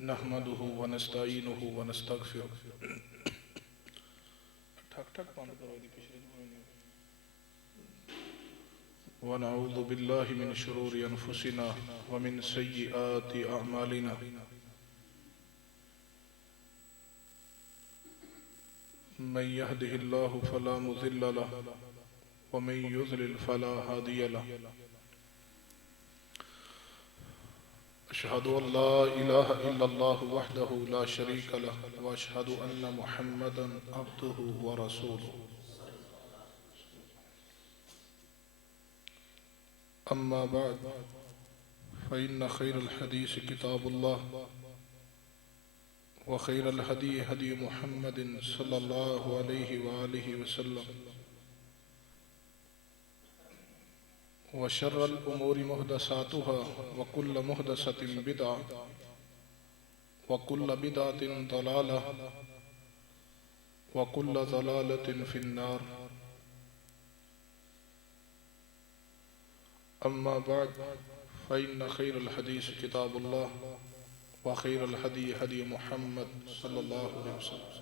नहमदुहु व नस्तईनुहु व नस्तगफिरुह। ठक ठक बंद करो दी पिछली व नऊज़ु बिल्लाहि मिन शुरूरि अनफुसिना व मिन सय्यिआति अअमालिना। मन यहदिहिल्लाहु फला मुज़िल्ल लहु व मन युज़लिल फला हादिय लहु। अशहदु अल्ला इलाहा इल्लल्लाहु वहदहु ला शरीक लहु व अशहदु अन्न मुहम्मदन अब्दुहु व रसूलुहु। अम्मा बाद फ़इन्न खैरल हदीस किताबुल्लाह व खैरल हदी हदी मुहम्मदिन सल्लल्लाहु अलैहि व आलिहि वसल्लम व शर्रल उमूरि मुहदसातुहा व कुल्ल मुहदसतिन बिदअ व कुल्ल बिदअतिन दलालह व कुल्ल दलालतिन फिन्नार। अम्मा बाद फ़इन्न खैरल हदीस किताबुल्लाह व खैरल हदी हदी मुहम्मद सल्लल्लाहु अलैहि वसल्लम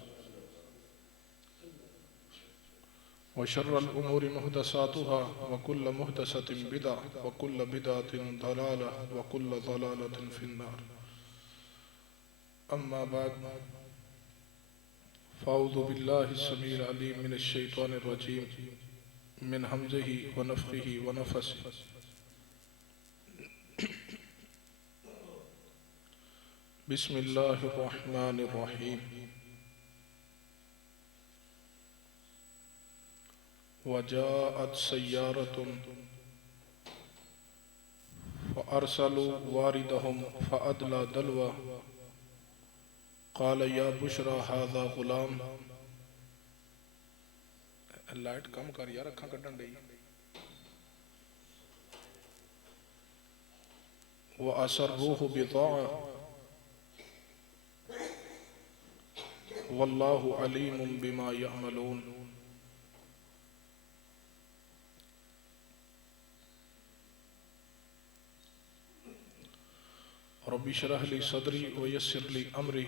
व शर्रल उमूरि मुहदसातुहा व कुल्ल मुहदसतिन बिदअ व कुल्ल बिदअतिन दलालह व कुल्ल दलालतिन फिन्नार। अम्मा बाद फ़अऊज़ु बिल्लाहि अस्समीइल अलीम मिनश शैतानिर रजीम मिन हमज़िही व नफ़्ख़िही व नफ़सिही। बिस्मिल्लाहिर रहमानिर रहीम। वजाअत सय्यारतुन फ़अरसलू वारिदहुम फ़अदला दलवा क़ाल या बुशरा हाज़ा ग़ुलाम। लाइट कम कर यार, अखां कड्डन डई। व असर्रूहु बिज़ाअ वल्लाहु अलीमुम बिमा यअमलून। रब्बि इश्रह ली सदरी व यस्सिर ली अमरी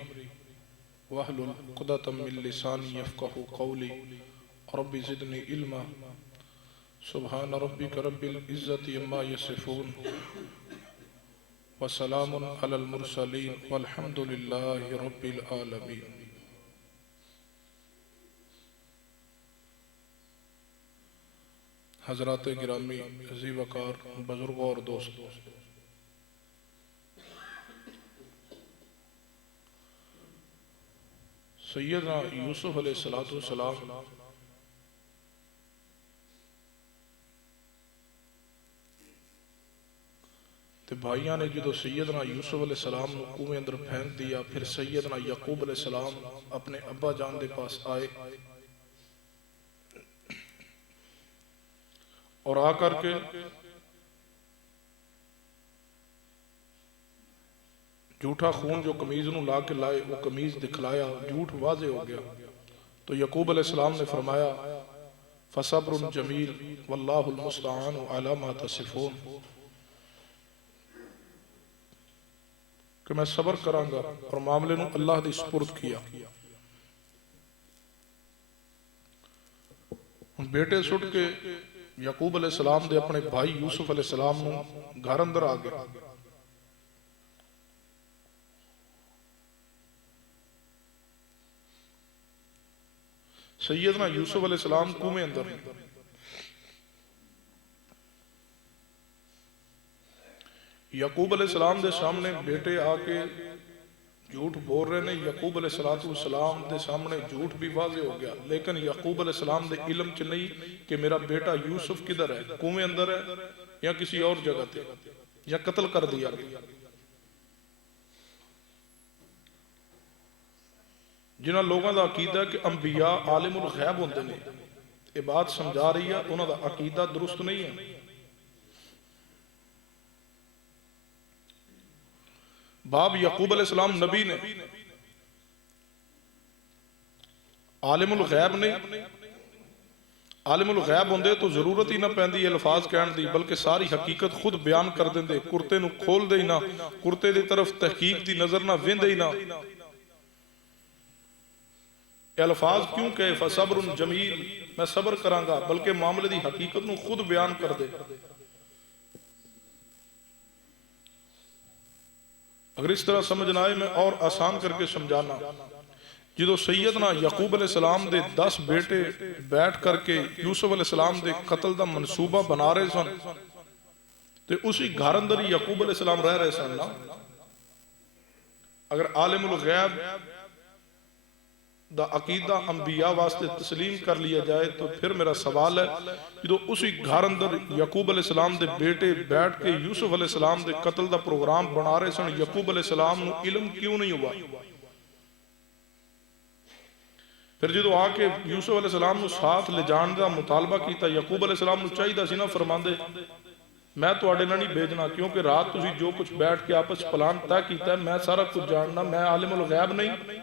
वहलुल उक़दतम मिन लिसानी यफ़क़हू क़ौली। रब्बि ज़िदनी इल्मा। सुब्हान रब्बिक रब्बिल इज़्ज़ति अम्मा यसिफ़ून व सलामुन अलल मुरसलीन वल्हम्दुलिल्लाहि रब्बिल आलमीन। हज़रात गिरामी, अज़ीज़ वक़ार बुज़ुर्गों और दोस्तों, सैयदना यूसुफ अलैहिस्सलाम ते भाइयों ने जो सैयदना यूसुफ अलैहिस्सलाम को कुएं अंदर फेंक दिया, फिर सैयदना यकूब अलैहिस्सलाम अपने अब्बा जान के पास आए और आकर के झूठा खून जो कमीज नू ला के लाए वो कमीज दिखलाया, झूठ वाजे हो गया। तो यकूब अलैहिस्सलाम ने फरमाया फसब्रुन जमील वल्लाहुल मुस्तआनु अला मा तसिफून, कि मैं सबर करांगा और मामले नू अल्लाह दी सुपुर्द किया। बेटे सुट के यकूब अलैहिस्सलाम दे अपने भाई यूसुफ अलैहिस्सलाम नू घर अंदर आ गए। सैयदना यूसुफ अलैहिस्सलाम कुएं अंदर, यकूब अलैहिस्सलाम दे सामने बेटे आके झूठ बोल रहे ने। यकूब अलैहिस्सलाम दे सामने झूठ भी वाज़े हो गया, लेकिन यकूब अलैहिस्सलाम दे इल्म च नहीं कि मेरा बेटा यूसुफ किधर है, कुएं अंदर है या किसी और जगह पे, या कत्ल कर दिया गया। जिन्होंने लोगों का अकीदा कि अंबिया आलिमुल गैब होंदे ने, ये बात समझा रही है, उन्होंने अकीदा दुरुस्त नहीं है। बाप यकूब अलैहिस्सलाम नबी ने, आलिमुल गैब ने, आलिमुल गैब होंदे तो जरूरत ही ना पैंदी अल्फाज कहण दी, बल्कि सारी हकीकत खुद बयान कर देंदे। कुर्ते नूं खोल दे ही ना, कुर्ते दी तरफ तहकीक दी नजर ना वेंदे ही ना। अल्फाज क्यों कहे फसब्रुन जमील, मैं सब्र करांगा, बल्कि मामले दी हकीकत नूं खुद बयान कर दे। अगर इस तरह समझ ना आए मैं और आसान करके समझाना। जो सैयदना यकूब अलैहिस्सलाम दे 10 बेटे बैठ करके यूसुफ अलैहिस्सलाम दे कत्ल दा मनसूबा बना रहे सन, तो उसी घर अंदर ही यकूब अलैहिस्सलाम रह रहे सन ना। अगर आलिमुल गैब दा अकीदा अंबिया वास्ते तस्लीम कर लिया जाए तो फिर मेरा सवाल है, जो उसी घर अंदर यकूब अलैहिस्सलाम दे बेटे बैठ के यूसुफ अलैहिस्सलाम दे कत्ल दा प्रोग्राम बना रहे सन, यकूब अलैहिस्सलाम नूं इल्म क्यों नहीं हुआ? फिर जो आके यूसुफ अलैहिस्सलाम नूं साथ ले जाने का मुतालबा किया, यकूब अलैहिस्सलाम नूं चाहिदा सी ना फरमांदे मैं तुहाडे नाल नहीं भेजना, क्योंकि रात तुसीं जो कुछ बैठ के आपस प्लान तय किया मैं सारा कुछ जानना, मैं आलिमुल गैब नहीं।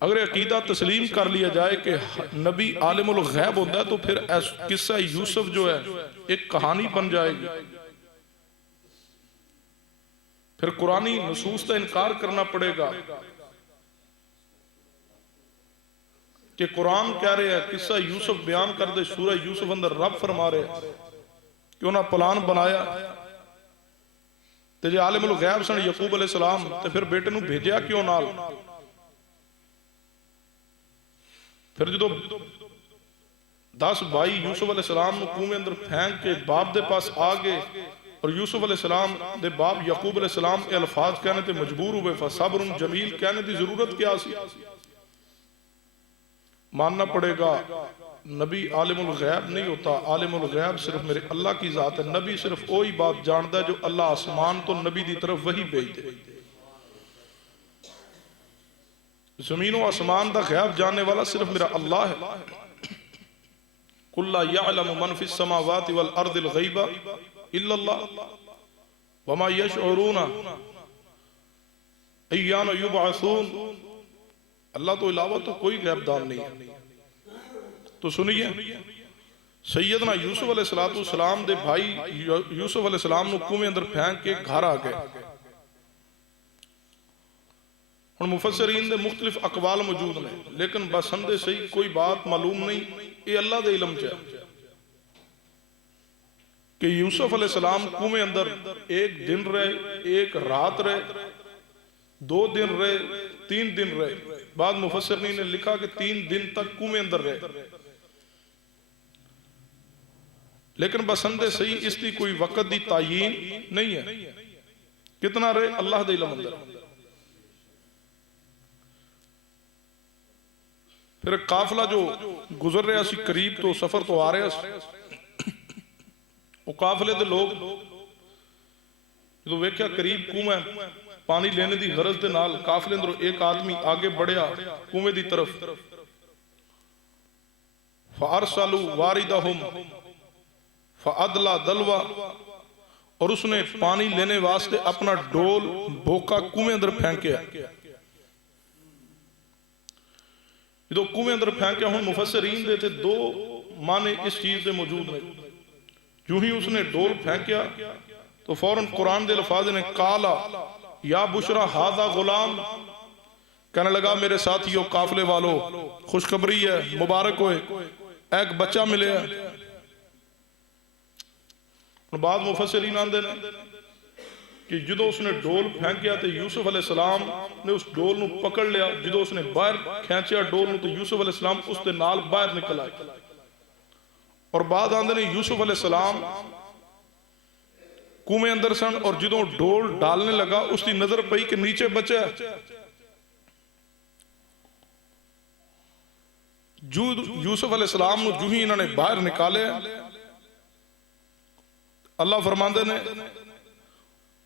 अगर अकीदा तस्लीम कर लिया जाए कि नबी आलिमुल गैब होता है, तो फिर किस्सा यूसुफ जो है एक कहानी बन जाएगी। फिर कुरानी नसूस का इनकार करना पड़ेगा कि कुरान कह रहे हैं किस्सा यूसुफ बयान कर दे, सूरह यूसुफ अंदर रब फरमा रहे कि उन्हें प्लान बनाया ते जे आलिमुल गैब सन यकूब अलैहिस्सलाम, ते फिर बेटे नूं भेजिया क्यों नाल? फिर जो 10 भाई यूसुफ अलैहिस्सलाम नूं कुएं अंदर फेंक के बाप दे पास आ गए, और यूसुफ अलैहिस्सलाम दे बाप यकूब अलैहिस्सलाम के अल्फाज कहने ते मजबूर हुए, फसब्रुन जमील कहने की जरूरत क्या सी? मानना पड़ेगा नबी आलिमुल गैब नहीं होता, आलिमुल गैब सिर्फ मेरे अल्लाह की जात है। नबी सिर्फ वही बात जानता है जो अल्लाह आसमान तो नबी की तरफ वही भेज दे। जमीनों आसमान का गैब जानने वाला सिर्फ मेरा अल्लाह है। कुल्ला यअलमु मन फिस समावाति वल अर्दिल गैबा इल्लल्लाह वमा यशउरूना अय्याना युबअसून। अल्लाह तो इलावा तो कोई गैबदान नहीं है। तो सुनिए, सैयदना यूसुफ अलैहिस्सलाम दे भाई यूसुफ अलैहिस्सलाम नूं कुएं अंदर फेंक के घर आ गए। हुण मुफस्सिरीन दे मुख्तलिफ अकवाल मौजूद ने, लेकिन बसंदे सही कोई बात मालूम नहीं, ये अल्लाह दे इल्म च है कि यूसुफ अलैहिस्सलाम कुएं अंदर एक दिन रहे, एक रात रहे, 2 दिन रहे, 3 दिन रहे। बाद मुफस्सिरीन ने लिखा कि 3 दिन तक कुएं अंदर रहे, लेकिन बसंदे सही इसकी कोई वक्त की तायीन नहीं है। कितना रहे अल्लाह दे इल्म अंदर। फिर काफिला जो गुजर रहा सी करीब तो सफर तो आ रहा सी, वो काफिले दे लोग जो वेख्या करीब कुआं पानी लेने की गरज के नाल काफिले अंदरों एक आदमी आगे बढ़िया कुएं की तरफ। फअरसलू वारिदहुम फअदला दलवा, और उसने पानी लेने वास्ते अपना डोल बोका कुएं अंदर फेंकिया। जो कुएं अंदर फेंकिया, हुण मुफस्सिरीन दे ते 2 माने इस चीज के मौजूद ने। जो ही उसने डोल फेंकिया तो फौरन कुरान के अल्फाज ने काला या बुशरा हादा गुलाम, कहने लगा मेरे साथियों काफिले वालों खुशखबरी है, मुबारक होए, एक बच्चा मिले। बाद मुफस्सिरीन आंदे ने कि जो उसने डोल फेंकिया तो यूसुफ अलैहिस्सलाम ने उस डोल नूं पकड़ लिया। जो उसने बाहर खींचा डोल नूं तो यूसुफ अलैहिस्सलाम उसके नाल बाहर निकल आए। और बाद आंदे ने यूसुफ अलैहिस्सलाम कुएं अंदर सन, और जो डोल डालने लगा उसकी नजर पई कि नीचे बचा। जो यूसुफ अलैहिस्सलाम नूं जो ही इन्होंने बाहर निकाले, अल्लाह फरमांदे ने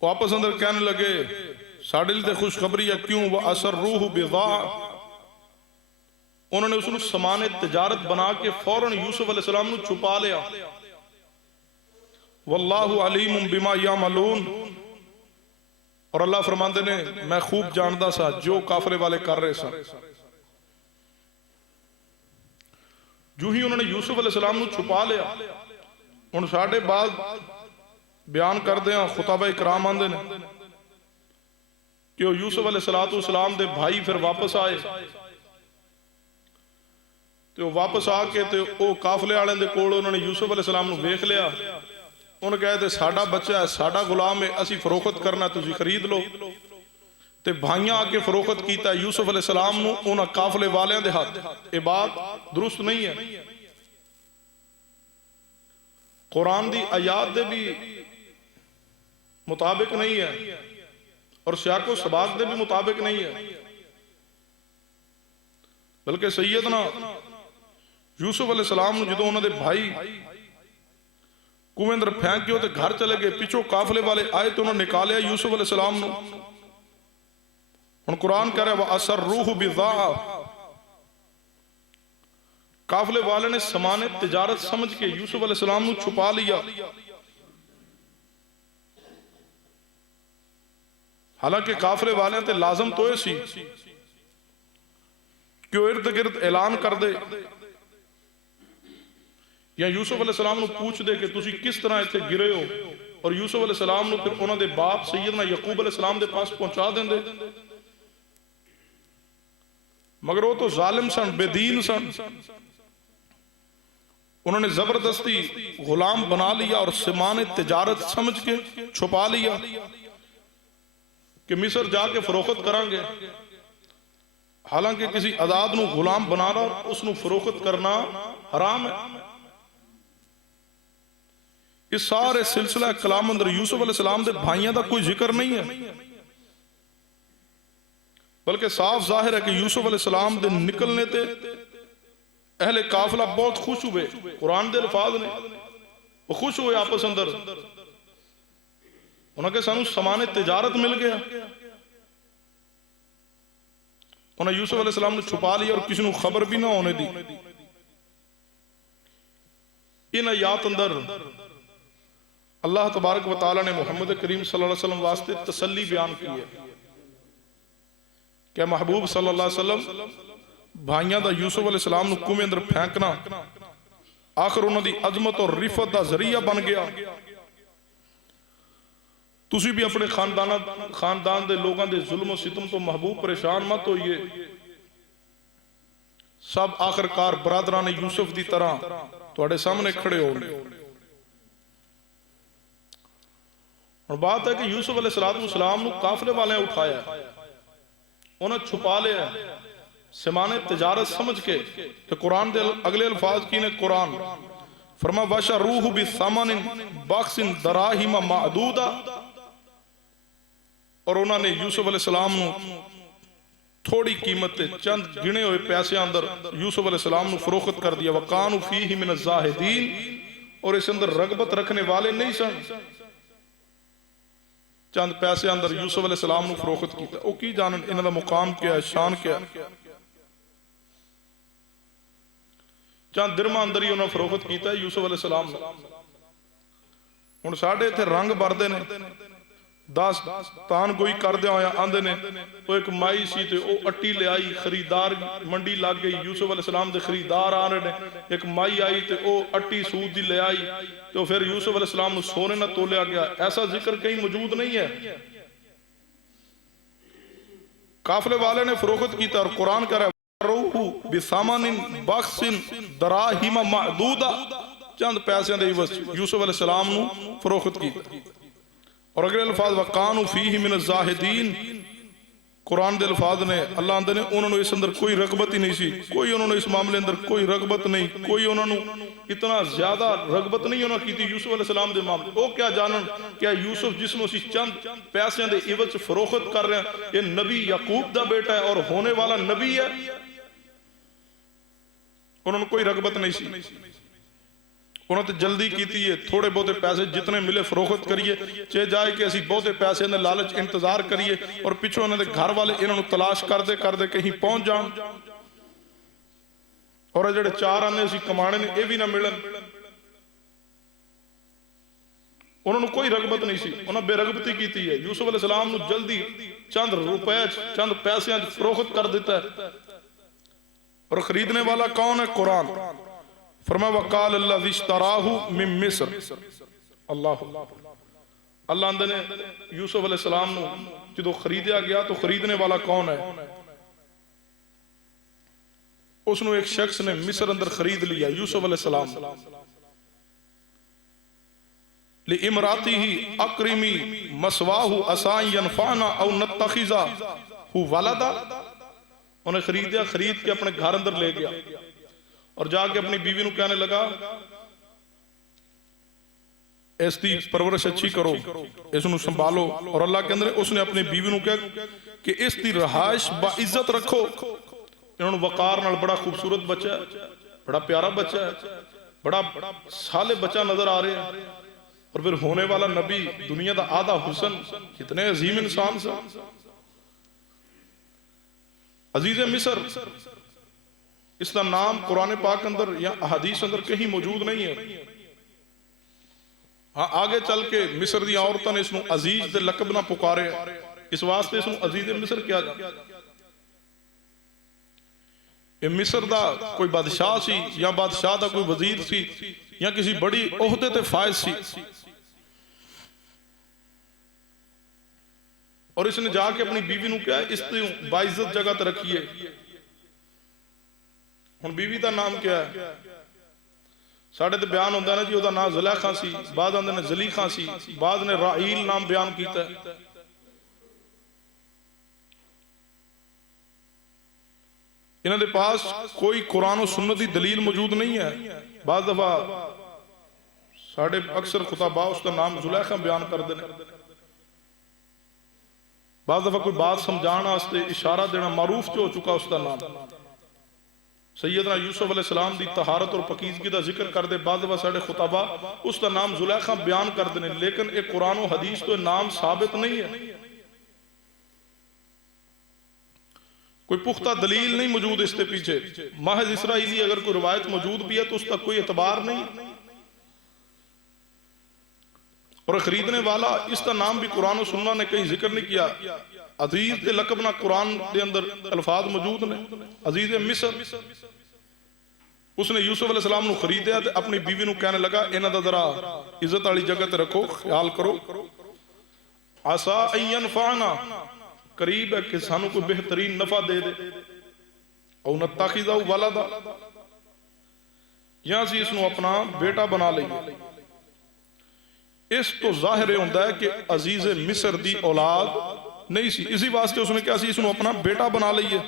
वापस अंदर कहने लगे साडे लिए खुशखबरी है, क्यों वह असर रूह बिज़ा, उन्होंने उसको समान तिजारत बना के फौरन यूसुफ अलैहिस्सलाम नूं छुपा लिया। वल्लाहु अलीमुम बिमा यामलून, और अल्लाह फरमांदे ने मैं खूब जानदा सा जो काफिले वाले कर रहे सन। जू ही उन्होंने यूसुफ अलैहिस्सलाम नूं छुपा लिया। हुण साडे बाद बयान करदे हैं खुताबा इकराम आंदे ने कि वो यूसुफ अलैहिस्सलाम दे भाई फिर वापस आए तो वापस आके तो वो काफले वाले दे कोल उन्होंने यूसुफ अलैहिस्सलाम नूं वेख लिया। उन्होंने कहा साडा बच्चा है, साडा गुलाम है, असी फरोख्त करना, तुसी खरीद लो। ते भाइयां आके फरोख्त किया यूसुफ अलैहिस्सलाम नूं उन्हां काफले वालियां दे हाथ। ये बात दुरुस्त नहीं है, कुरान दी आयात दे भी मुताबिक नहीं है और सियाको सबाक दे भी मुताबिक नहीं है। बल्कि सैयदना यूसुफ अलैहिस्सलाम नूं जदों उन्हां दे भाई कुएं अंदर फेंक के घर चले गए, पिछों काफले वाले आए तो उन्होंने निकालिया यूसुफ अलैहिस्सलाम नूं। हुण कुरान कह रहा वा असर्रूहु बिज़ाअ, काफले वाले ने समाने तिजारत समझ के यूसुफ अलैहिस्सलाम नूं छुपा लिया। हालांकि काफले वाले ते लाजम तो सी कि वो इर्द गिर्द ऐलान कर दे या यूसुफ अलैहिस्सलाम नूं पूछ दे कि तुसी किस तरह इत्थे गिरे हो, और यूसुफ अलैहिस्सलाम नूं फिर उन्हां दे बाप सैयदना यकूब अलैहिस्सलाम दे पास पहुंचा देंदे। मगर वो तो जालिम सन, बेदीन सन। उन्होंने जबरदस्ती गुलाम बना लिया और सामान तिजारत समझ के छुपा लिया कि मिस्र जाके फरोख्त करांगे। हालांकि किसी आजाद नूं गुलाम बनाना उसनूं फरोख्त करना हराम है। इस सारे सिलसिला कलाम अंदर यूसुफ अलैहिस्सलाम दे भाइयों का कोई जिक्र नहीं है, बल्कि साफ जाहिर है कि यूसुफ अलैहिस्सलाम दे निकलने ते अहले काफिला बहुत खुश हुए। कुरान दे अल्फाज ने वो खुश हुए आपस अंदर। उन्होंने कहा सानू समान तिजारत मिल गया। उन्हें यूसुफ अलैहिस्सलाम ने छुपा लिया और किसी को खबर भी ना होने दी। इन आयात अंदर अल्लाह तबारक व तआला ने मुहम्मद करीम सल्लल्लाहु अलैहि वसल्लम वास्ते तसल्ली बयान की है कि महबूब सल्लल्लाहु अलैहि वसल्लम भाइयों का यूसुफ अलैहिस्सलाम नूं कुएं अंदर फेंकना आखिर उन्हां दी अजमत और रिफत का जरिया बन गया। तुसी भी अपने खानदान दे लोगों के जुल्म सितम तो महबूब परेशान मत होइए। सब आखिरकार बरादरां ने यूसुफ की तरह तुहाडे सामने खड़े हो गए। और बात है कि यूसुफ अलैहिस्सलाम नूं काफिले वाले उठाया, उन्हें छुपा लिया समाने तिजारत समझ के। तो कुरान दे अगले अल्फाज की ने कुरान फरमा वशरूहु बिसमनिन बख्सिन दराहिम मादूदा, और उन्होंने यूसुफ अलैहिस्सलाम नूं थोड़ी कीमत चंद गिने हुए पैसे अंदर यूसुफ अलैहिस्सलाम नूं फरोख्त कर दिया। वकानु फीही मिन ज़ाहिदीन, और इस अंदर रगबत रखने वाले नहीं सन। चंद पैसे अंदर यूसुफ अलैहिस्सलाम नूं फरोख्त किया। वो की जानन इन्हां दा मुकाम क्या है, शान क्या है। चंद दिरमां अंदर ही उन्होंने फरोख्त किया यूसुफ अलैहिस्सलाम नूं। हुण साडे इत्थे रंग भरदे ने, दस तान कोई करदे होया आंदे ने वो एक माई सी ते वो अट्टी ले आई, खरीदार मंडी लग गई, यूसुफ अलैहिस्सलाम दे खरीदार आ रहे ने। एक माई आई ते वो अट्टी सूद दी ले आई तो फिर यूसुफ अलैहिस्सलाम नूं सोने ना तोलिया गया। ऐसा जिक्र कहीं मौजूद नहीं है। काफिले वाले ने फरोख्त किया और कुरान कह रहा है रूहु बिसमनिन बख्सिन दराहिम मादूदा, चंद पैसों दे इवज यूसुफ अलैहिस्सलाम नूं फरोख्त किया। और अगले अल्फाज वकानु फीही मिन ज़ाहिदीन, कुरान दे अल्फाज ने अल्लाह आंदे ने उन्होंने इस अंदर कोई रगबत ही नहीं सी, कोई उन्होंने इस मामले अंदर कोई रगबत नहीं, कोई उन्होंने इतना ज्यादा रगबत नहीं उन्होंने की यूसुफ अलैहिस्सलाम दे मामले। वो क्या जानन क्या यूसुफ जिसनों असीं चंद पैसों दे इवज फरोख्त कर रहे हैं ये नबी याकूब दा बेटा है और होने वाला नबी है। उन्होंने कोई रगबत नहीं सी, उन्होंने जल्दी की है। थोड़े बहुते पैसे जितने मिले फरोख्त करिए, चाहे जाए कि असी बहुते पैसे ने लालच इंतजार करिए और पिछों इन्होंने घर वाले इन्होंने तलाश करते करते कहीं पहुंच जान और जेडे चार आने असी कमाने ने यह भी ना मिलन। उन्होंने कोई रगबत नहीं सी, उन्होंने बेरगबती की है। यूसुफ अलैहिस्सलाम नूं जल्दी चंद रुपए चंद पैसे फरोख्त कर दिता है। और खरीदने वाला कौन है? कुरान। फरमाया वकाल अल्लाज़ी इश्तराहु मिन मिस्र। अल्लाह अल्लाह ने यूसुफ अलैहिस्सलाम नू जो खरीदा गया तो खरीदने वाला कौन है? उसनू एक शख्स ने मिस्र अंदर खरीद लिया यूसुफ अलैहिस्सलाम। ले इमराती ही अक्रिमी मसवाहु असा यनफाना औ नत्तखिजा हु वलदा। उन्हें खरीदा, खरीद के अपने घर अंदर ले गया और जाके अपनी बीवी नू कहने लगा इसकी परवरिश अच्छी करो, इसनू संभालो। और अल्लाह के अंदर उसने अपनी बीवी नू कहा कि इसकी रहाइश बाइज्जत रखो। इन्होंने वकार नाल बड़ा खूबसूरत बच्चा है, बड़ा प्यारा बच्चा है, बड़ा साले बच्चा नजर आ रहा है और फिर होने वाला नबी, दुनिया का आधा हुसन, कितने अजीम इंसान से। अजीज मिस्र इसका नाम कुरान पाक अंदर या हदीस अंदर कहीं मौजूद नहीं है। हाँ, आगे चल के मिस्र दी औरतां ने इसनू अजीज दे लकब ना पुकारे, इस वास्ते इसनू अजीज मिस्र किया जाता। ये मिस्र दा कोई बादशाह सी या बादशाह दा कोई वजीर सी या किसी बड़ी ओहदे ते फायज सी। और इसने जाके अपनी बीवी नू कहा इसको बाइज्जत जगह ते रखिए। हुण बीवी दा नाम क्या है? साढ़े ते बयान होंदा ना जी ओहदा नाम जुलैखा सी, बाद आंदे ने जलीखा सी, बाद ने राहील नाम बयान कीता। इन्हां दे पास कोई कुरान और सुन्नत की दलील मौजूद नहीं है। बाद दफा साढ़े अक्सर खुताबा उसका नाम जुलैखा बयान करते हैं। बाद दफा कोई बात समझाने वास्ते इशारा देना मारूफ जो हो चुका उसका नाम। सैयदना यूसुफ अलैहिस्सलाम दी तहारत और पकीजगी का जिक्र करते बाद दफा साढ़े खुताबा उसका नाम जुलैखा बयान करते हैं, लेकिन एक कुरान और हदीस तो नाम साबित नहीं है। कोई पुख्ता दलील नहीं मौजूद इसके पीछे। महज इसराइली अगर कोई रवायत मौजूद भी है तो उसका कोई एतबार नहीं। और खरीदने वाला इसका नाम भी कुरान और सुन्ना ने कहीं जिक्र नहीं किया। अजीज के लकब ना कुरान के अंदर अल्फाज मौजूद ने। अजीज मिस्र उसने यूसुफ अलैहिस्सलाम नू खरीदा ते अपनी बीवी नू कहने लगा इन्हां दा जरा इज्जत वाली जगह ते रखो, ख्याल करो। आसा अयनफाना, करीब है कि सानू कोई बेहतरीन नफा दे दे। औ नत्तखिजा वलदा, या सी इसनू अपना बेटा बना लईए। इस तो जाहिर होता है कि अजीज मिस्र दी औलाद नहीं सी, इसी वास्ते उसने क्या सी इसनू अपना बेटा बना लईए।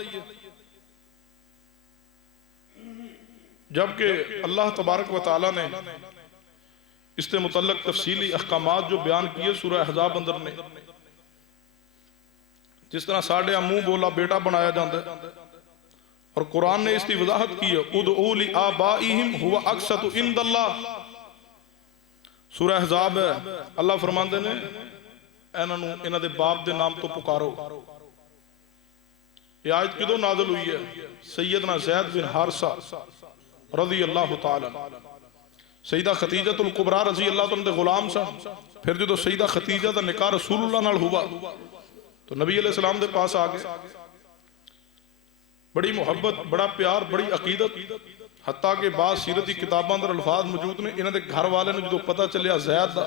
जबकि अल्लाह तबारक व तआला ने इससे मुतल्लक तफसीली अहकामात जो बयान किए सूरह अहज़ाब अंदर ने, जिस तरह साढ़े मुंह बोला बेटा बनाया जाता है और कुरान ने इसकी वजाहत की है उदऊ ली आबाइहिम हुवा अक़सतु इंदल्लाह। सूरह अहज़ाब है, अल्लाह फरमाते ने इन्हां दे बाप दे नाम तो पुकारो। ये आयत किदों नाज़िल हुई है? सैयदना ज़ैद बिन हारिसा रज़ी अल्लाह तआला, सईदा खतीजतुल कुबरा रज़ी अल्लाह तआला दे गुलाम सन। फिर जो सईदा खतीजा दा निकाह रसूलुल्लाह नाल हुआ तो नबी अलैहिस्सलाम दे पास आ गए। बड़ी मुहब्बत, बड़ा प्यार, बड़ी अकीदत, हत्ता के बाद सीरत की किताबों अंदर अल्फाज मौजूद ने। इन्हां दे घर वाले ने जो पता चलिया ज़ैद दा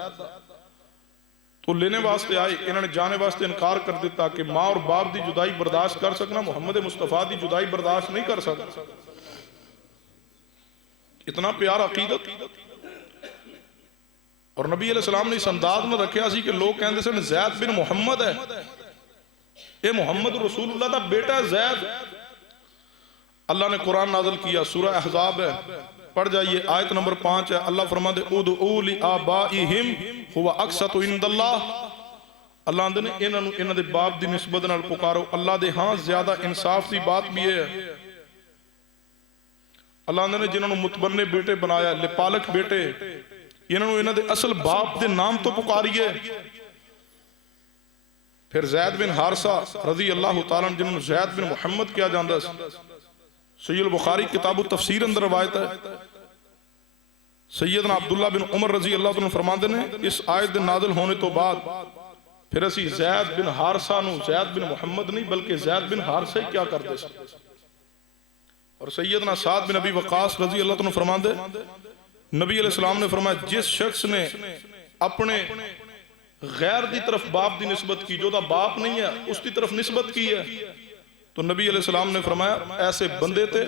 तो लेने वास्ते आए। इन्होंने जाने वास्ते इनकार कर दिता कि माँ और बाप की जुदाई बर्दाश्त कर सकना, मुहम्मद मुस्तफा की जुदाई बर्दाश्त नहीं कर सकता। इतना प्यार अकीदत। और नबी अलैहिस्सलाम ने इस अंदाज में रखा सी कि लोग कहते सन ज़ैद बिन मुहम्मद है, ये मुहम्मद रसूलुल्लाह दा बेटा है ज़ैद। अल्लाह ने कुरान नाज़िल किया, सूरह अहज़ाब है, पढ़ जाइए, आयत नंबर 5 है। अल्लाह फरमाते उदऊ ली आबाइहिम हुवा अक़सतु इंदल्लाह। अल्लाह ने इन्हां दे बाप दी निस्बत नाल पुकारो, अल्लाह दे हां ज्यादा इंसाफ की बात भी है। अल्लाह ने जिन्होंने मुतबन्ने बेटे बनाया, लिपालक बेटे, इन्होंने इन्हां दे असल बाप दे नाम तो पुकारिए। फिर ज़ैद बिन हारिसा रज़ी अल्लाह तआला जिन्होंने ज़ैद बिन मुहम्मद किया जाता है। सहीह बुखारी किताब तफसीर अंदर रवायत है, सैयदना अब्दुल्ला बिन उमर रज़ी अल्लाह तआला फरमाते ने इस आयत दे नाज़िल होने तो बाद फिर असी ज़ैद बिन हारिसा नू ज़ैद बिन मुहम्मद नहीं बल्कि ज़ैद बिन हारिसा ही क्या करते थे। और सैयदना साद बिन अबी वक़ास रजी अल्लाह तआला फरमाते, नबी अलैहिस्सलाम ने फरमाया, जिस शख्स ने अपने गैर की तरफ बाप की निस्बत की, जो बाप नहीं है उसकी तरफ निस्बत की है, तो नबी अलैहिस्सलाम ने फरमाया ऐसे बंदे ते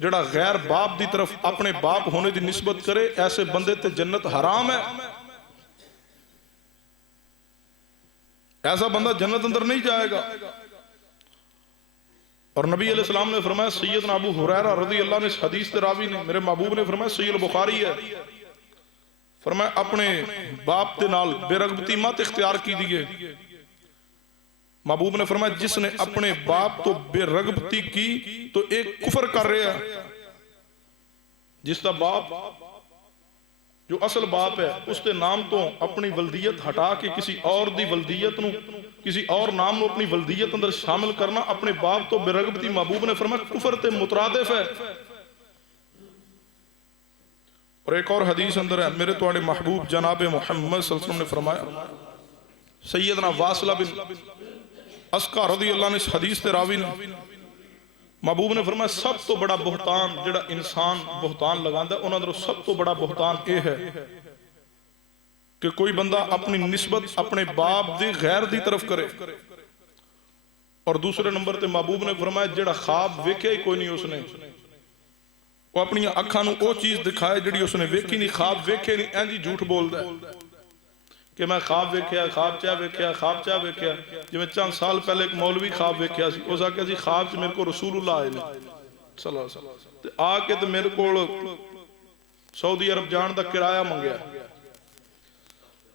जड़ा गैर बाप की तरफ अपने बाप होने की निस्बत करे, ऐसे बंदे ते जन्नत हराम है। ऐसा बंदा जन्नत अंदर नहीं जाएगा। और नबी अलैहिस्सलाम ने फरमाया, सैयदना अबू हुरैरा रज़ी अल्लाह ने, हदीस के रावी ने, मेरे महबूब ने फरमाया, सही बुखारी है, फरमाया अपने बाप के नाल बेरगबती मत इख्तियार की दिए। महबूब ने फरमाया जिसने अपने बाप तो बेरगबती की तो एक कुफर कर रहा है। जिसका बाप जो असल बाप है उसके नाम तो अपनी वल्दियत हटा के किसी और दी वल्दियत नूं, किसी और नाम नूं अपनी वल्दियत अंदर शामिल करना, अपने बाप तो बेरगबती, महबूब ने फरमाया कुफर ते मुतरादिफ है। और एक और हदीस अंदर है, मेरे तुहाडे महबूब जनाब मुहम्मद सल्लल्लाहु अलैहि वसल्लम ने फरमाया, सैयदना वासिला बिन अस्का रज़ी अल्लाह ने, हदीस के रावी ने, महबूब ने फरमाया सब तो बड़ा बुहतान जिहड़ा इंसान बुहतान लगांदा, उन्हां अंदरों सब तो बड़ा बुहतान यह है कि कोई बंदा अपनी निस्बत अपने बाप दी गैर दी तरफ करे। और दूसरे नंबर ते महबूब ने फरमाया जिहड़ा ख्वाब वेख्या ही कोई नहीं उसने, वो अपनी अखां नूं वो चीज दिखाए जिहड़ी उसने वेखी नहीं, ख्वाब वेखे नहीं, इंज ही झूठ बोलदा है कि मैं ख्वाब वेख्या, ख्वाब चा वेख्या, ख्वाब चा वेख्या। जिवें चंद साल पहले एक मौलवी ख्वाब वेख्या सी, उस आख्या सी ख्वाब च मेरे को रसूलुल्लाह आए ने सल्लल्लाहु अलैहि वसल्लम ते आके ते मेरे कोल सऊदी अरब जान दा किराया मंगया,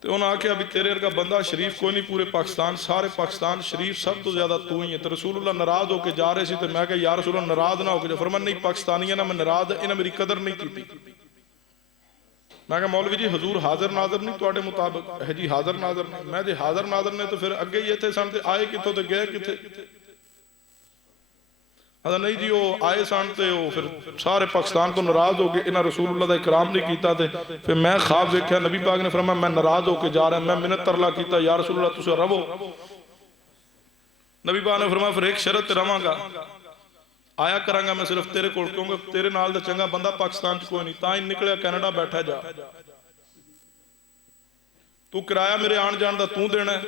तो उन्हें आख्या भी तेरे वर्गा बंदा शरीफ कोई नहीं पूरे पाकिस्तान, सारे पाकिस्तान शरीफ सब तो ज्यादा तू ही है। तो रसूलुल्लाह नाराज होकर जा रहे थे, तो मैं कहा यार रसूलुल्लाह नाराज ना होकर, फरमाया नहीं पाकिस्तानी ना मैं नाराज, इन्हें मेरी कदर नहीं की। मैं कहा मौलवी जी हजूर हाजिर नाजर नहीं तुहाडे मुताबिक है जी, हाजिर नाजर नहीं। मैं जी हाजिर नाजर ने तो फिर अगे ही इत्थे सन, आए कितों तो गए किथे? नहीं जी वो आए सन तो फिर सारे पाकिस्तान तो नाराज हो गए, इन्हें रसूलुल्लाह दा इकराम नहीं किया। फिर मैं ख्वाब वेख्या, नबी पाक ने फरमाया मैं नाराज होकर जा रहा, मैं मिन्नत तरला किया या रसूलुल्लाह तुसीं रवो। नबी पाक ने फरमाया फिर एक शरत रवांगा, आया करांगा मैं सिर्फ तेरे कोल, क्योंकि तेरे नाल दा चंगा बंदा पाकिस्तान च कोई नहीं, तां ही निकलिया कैनेडा बैठा जा। तू किराया मेरे आन जान दा तू देना है,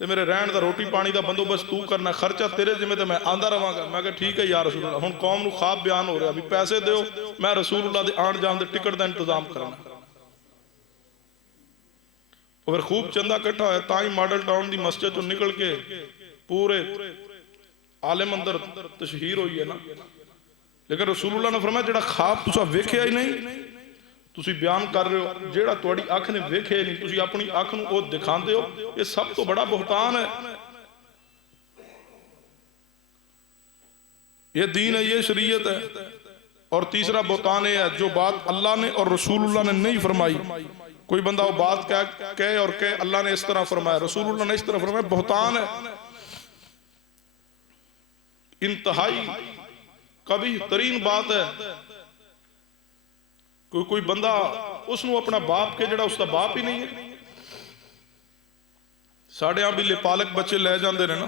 ते मेरे रहन दा रोटी पानी दा बंदोबस्त तू करना, खर्चा तेरे जिम्मे ते मैं आंदा रवांगा। मैं कहा ठीक है यार रसूलुल्लाह। हुण कौम नूं ख्वाब बयान हो रहा भी पैसे दिओ, मैं रसूलुल्लाह दे आन जान दे टिकट दा इंतजाम करना। फिर खूब चंदा इकट्ठा होया, तां ही मॉडल टाउन दी मस्जिद चों निकल के पूरे आलिम अंदर तशहीर हुई है ना। लेकिन रसूलुल्लाह ने फरमाया जिहड़ा ख्वाब तुसां वेख्या ही नहीं, तुसी बयान कर रहे हो, जेड़ा तुहाडी अख ने वेखे नहीं, तुसी अपनी अख नूं ओह दिखांदे हो, ये सब तो बड़ा बुहतान है। ये दीन है, ये शरीयत है। और तीसरा बुहतान ये है जो बात अल्लाह ने और रसूलुल्लाह ने नहीं फरमाई, कोई बंदा वो बात कहे और कहे अल्लाह ने इस तरह फरमाया, रसूलुल्लाह ने इस तरह फरमाया, बुहतान है। इंतहाई कभी तरीन बात है। कोई बंदा उसनों अपना बाप के जड़ा उसका बाप ही नहीं है। साढ़े यहाँ भी लेपालक बच्चे ले जाते हैं ना,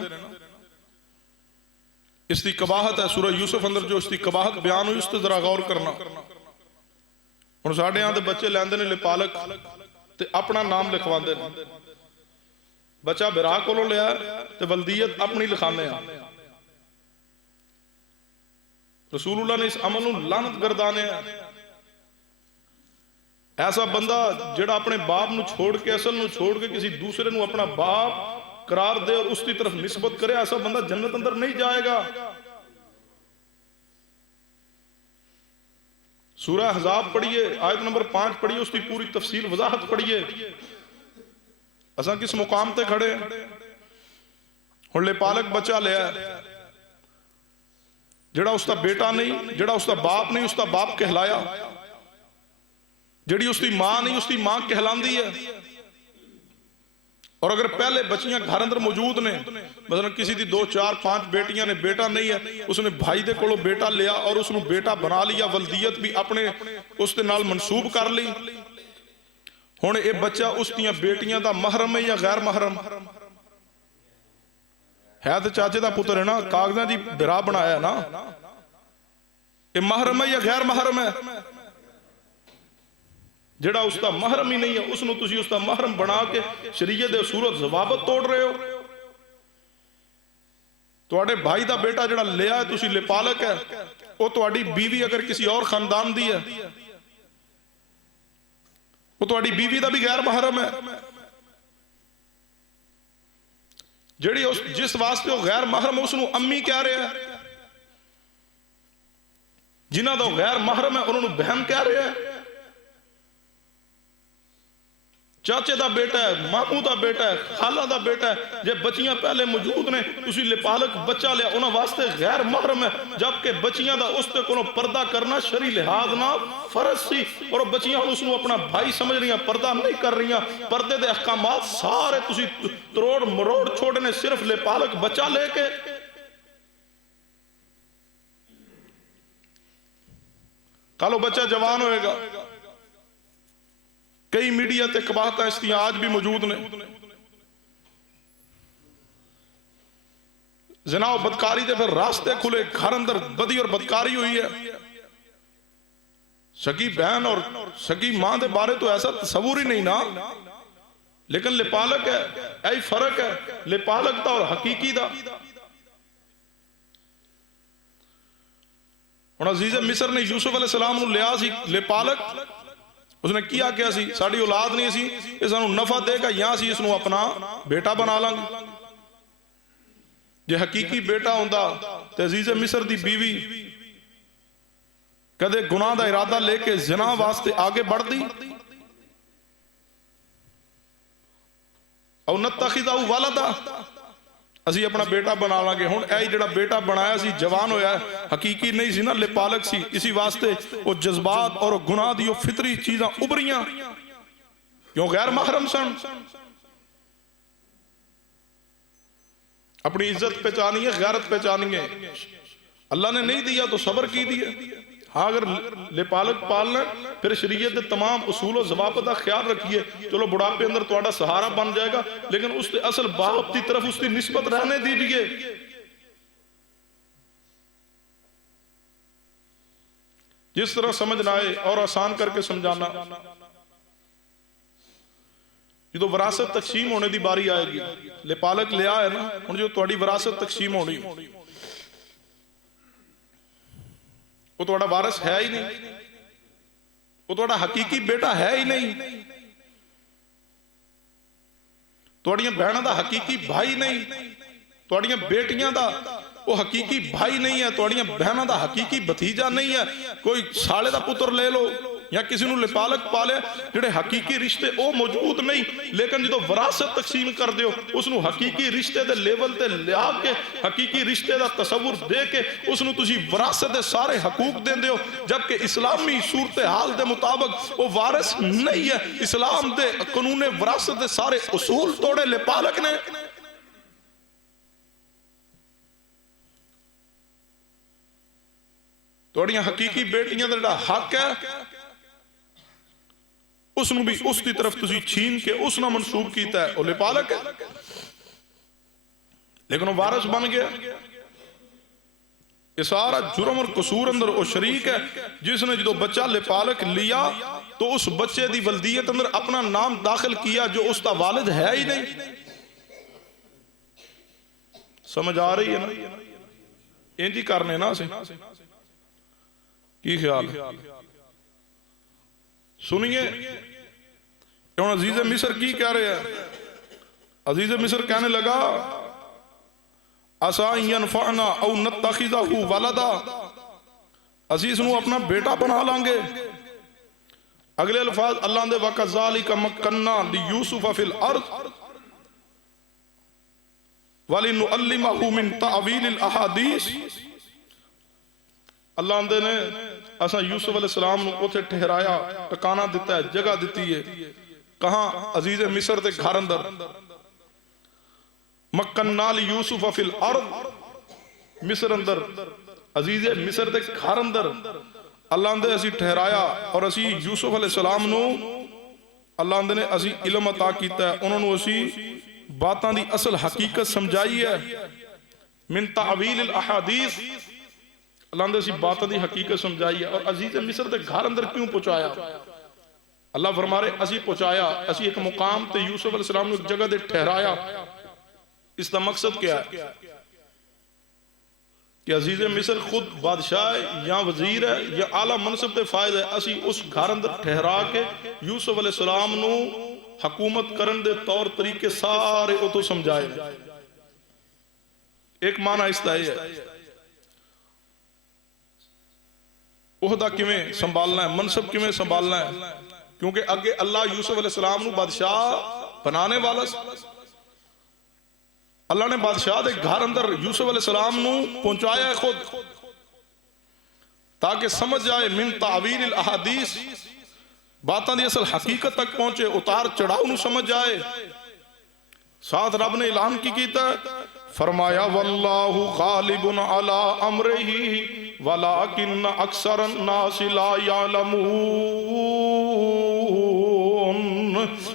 इसकी कबाहत है। सूरह यूसुफ अंदर जो इसकी कबाहत बयान हुई उस पर जरा गौर करना। हुण साढ़े यहाँ के बच्चे लैंदे ने लेपालक ते अपना नाम लिखवाते हैं। बच्चा बिरा कोलों लिया ते वल्दियत अपनी लिखाने। रसूलुल्लाह ने इस अमल नूं लानत गर्दाने। ऐसा बंदा जिहड़ा अपने बाप नूं छोड़ के, असल नूं छोड़ के किसी दूसरे नूं अपना बाप करार दे और उसकी तरफ निस्बत करे, ऐसा बंदा जन्नत अंदर नहीं जाएगा। सूरह अहज़ाब पढ़िए, आयत नंबर 5 पढ़िए, उसकी पूरी तफसील वजाहत पढ़िए। असा किस मुकाम ते खड़े। हुण लेपालक बच्चा लिया, जिहड़ा उसका बेटा नहीं, जिहड़ा उसका बाप नहीं, उसका बाप कहलाया। जिहड़ी उसकी मां नहीं, उसकी मां कहलांदी है। और अगर पहले बच्चियां घर अंदर मौजूद ने, मतलब किसी दी 2 4 5 बेटियां ने, बेटा नहीं है, उसने भाई दे कोलों बेटा लिया और उसनू बेटा बना लिया, वल्दियत भी अपने उसके नाल मनसूब कर ली। हुण ये बच्चा उसदियां बेटियां दा महरम है या गैर महरम है? तो चाचे का पुत्र है ना, कागजां दी बिरा बनाया ना। ये महरम है या गैर महरम है? जेड़ा उसका महरम ही नहीं है उसनू तुसी उसका महरम बना के शरीयत दे उसूल ज़वाबत तोड़ रहे हो। तुहाडे भाई दा बेटा जेड़ा लिया है तुसी लिपालक है, वो तुहाडी बीवी अगर किसी और खानदान दी है वो तुहाडी बीवी दा भी गैर महरम है। जेड़ी उस जिस वास्ते वो गैर महरम उसनू अम्मी कह रहे हैं, जिन्हां दा गैर महरम है उन्होंने बहन कह रहे हैं। चाचे का बेटा है, मामू का बेटा है, खाला का बेटा है, जे बच्चियां पहले मौजूद ने तुसी लिपालक बच्चा लिया उन्होंने वास्ते गैर महरम है, जबकि बच्चियां का उसते कोलों पर्दा करना शरी लिहाज ना फर्ज सी और बच्चियां उसनू अपना भाई समझ रही, पर्दा नहीं कर रही। पर्दे के अहकामात सारे तुसी तरोड़ मरोड़ छोड़ने सिर्फ लिपालक बच्चा लेके। कल बच्चा जवान होएगा, कई मीडिया ते कबाहत इसलिए आज भी मौजूद ने, जना और बदकारी दे फिर रास्ते खुले, घर अंदर बदी और बदकारी हुई है। सगी बहन और सगी मां के बारे तो ऐसा तस्वुर ही नहीं ना, लेकिन लिपालक है, यही फर्क है लिपालक का और हकीकी का। हुण अजीज़ मिस्र ने यूसुफ अलैहिस्सलाम नूं लिया सी लिपालक, उसने किया क्या सी, साड़ी औलाद नहीं सी, ये सानू नफा देगा या सी इसनू अपना बेटा बना लांगे। जे हकीकी बेटा होंदा ते अजीज़ मिस्र दी बीवी कदे गुनाह दा इरादा लेके ज़िना वास्ते आगे बढ़दी। और नत्तखिज़हु वलदा, असी अपना बेटा बना लांगे। हुण यही जिहड़ा बेटा बनाया सी जवान होया हकीकी नहीं सी ना, लिपालक सी, इसी वास्ते वो जज्बात और गुनाह दी फितरी चीज़ां उभरियां, क्यों गैर महरम सन। अपनी इज्जत पहचानी है, गैरत पहचानी है, अल्लाह ने नहीं दिया तो सब्र की दिया। हाँ अगर लिपालक पालना फिर शरीयत के तमाम उसूल और ज़वाबत का ख्याल रखिए, चलो बुढ़ापे अंदर तुहाडा सहारा बन जाएगा, लेकिन उसके असल बाप की तरफ उसकी निस्बत रहने दीजिए। जिस तरह समझना आए और आसान करके समझाना। जो विरासत तकसीम होने की बारी आएगी, लिपालक लिया है ना, हुण जो तुहाडी विरासत तकसीम होनी वो तुहाडा वारिस है ही नहीं, वो तुहाडा हकीकी बेटा है ही नहीं, तुहाडियां बहनां दा हकीकी भाई नहीं, तुहाडियां बेटियां दा वो हकीकी भाई नहीं है, तुहाडियां बहनां दा हकीकी भतीजा नहीं है। कोई साले दा पुत्र ले लो या किसी नूं लिपालक पाले, जिहड़े हकीकी रिश्ते वो मौजूद नहीं, लेकिन जो विरासत तकसीम कर दो उसनूं हकीकी रिश्ते दे लेवल ते लिया के हकीकी रिश्ते दा तसव्वुर दे के उसनूं तुसीं विरासत दे सारे हकूक देंदे हो, जबकि इस्लामी सूरत हाल दे मुताबिक वो वारिस नहीं है। इस्लाम दे कानून विरासत दे सारे उसूल तोड़े लिपालक ने। तुहाडियां हकीकी बेटियां दा जिहड़ा हक है उसनूं भी उसकी तरफ तुसीं छीन के उस नाल मनसूब कीता है, वो लिपालक है, लेकिन वो वारिस बन गया। ये सारा जुर्म और कसूर अंदर वो शरीक है जिसने जो बच्चा लिपालक लिया तो उस बच्चे की वल्दियत अंदर अपना नाम दाखिल किया जो उसका वालिद है ही नहीं। समझ आ रही है ना? इंज ही करने ना असीं की ख्याल है? सुनिए हुण अजीज़ मिस्र की कह रहे हैं। अजीज़ मिस्र कहने लगा असा यनफअना औ नत्तखिज़हु वलदा, असीं इसनूं अपना बेटा बना लांगे। अगले अल्फाज अल्लाह दे वकज़ालिका मक्कन्ना लियूसुफ़ फिल अर्ज़ वलिनुअल्लिमहु मिन तअवीलिल अहादीस। अल्लाह ने असा यूसुफ अलैहिस्सलाम नूं उत्थे ठहराया, ठिकाना दिता है, जगह दी है। कहाँ? अजीज़ मिस्र के घर अंदर। मक्कन्ना लियूसुफ़ फिल अर्ज़, मिस्र अंदर अजीज़ मिस्र के घर अंदर अल्लाह ने असी ठहराया और असी यूसुफ अलैहिस्सलाम नूं अल्लाह ने असी इल्म अता कीता है, उन्होंने असी बातां दी असल हकीकत समझाई है। मिन तअवीलिल अहादीस, अल्लाह सी बातों की हकीकत समझाई है। और अजीज मिस्र के घर अंदर क्यों पहुंचाया? अल्लाह फरमा रहे असी पहुंचाया, असी एक मुकाम ते यूसुफ अलैहिस्सलाम एक जगह ते ठहराया। इसका मकसद क्या है कि अजीज मिस्र खुद बादशाह या वजीर है या आला मनसब के फायद है, असी उस घर अंदर ठहरा के यूसुफ अलैहिस्सलाम नू हुकूमत करन दे तौर तरीके सारे उतो समझाए। एक माना इसका यह है ओहदा किवें संभालना है, मनसब किवें संभालना है, क्योंकि अगे अल्लाह यूसुफ अलैहिस्सलाम नू बादशाह बनाने वाला। अल्लाह ने बादशाह के घर अंदर यूसुफ अलैहिस्सलाम नू पहुंचाया खुद, ताकि समझ जाए मिन तावील अल अहादीस, बातों की असल हकीकत तक पहुंचे, उतार चढ़ाव नू समझ जाए। साथ रब ने ऐलान की कीता, फरमाया वल्लाहु गालिबुन अला अमरिही वलाकिन अक्सर अन्नास ला यालमून।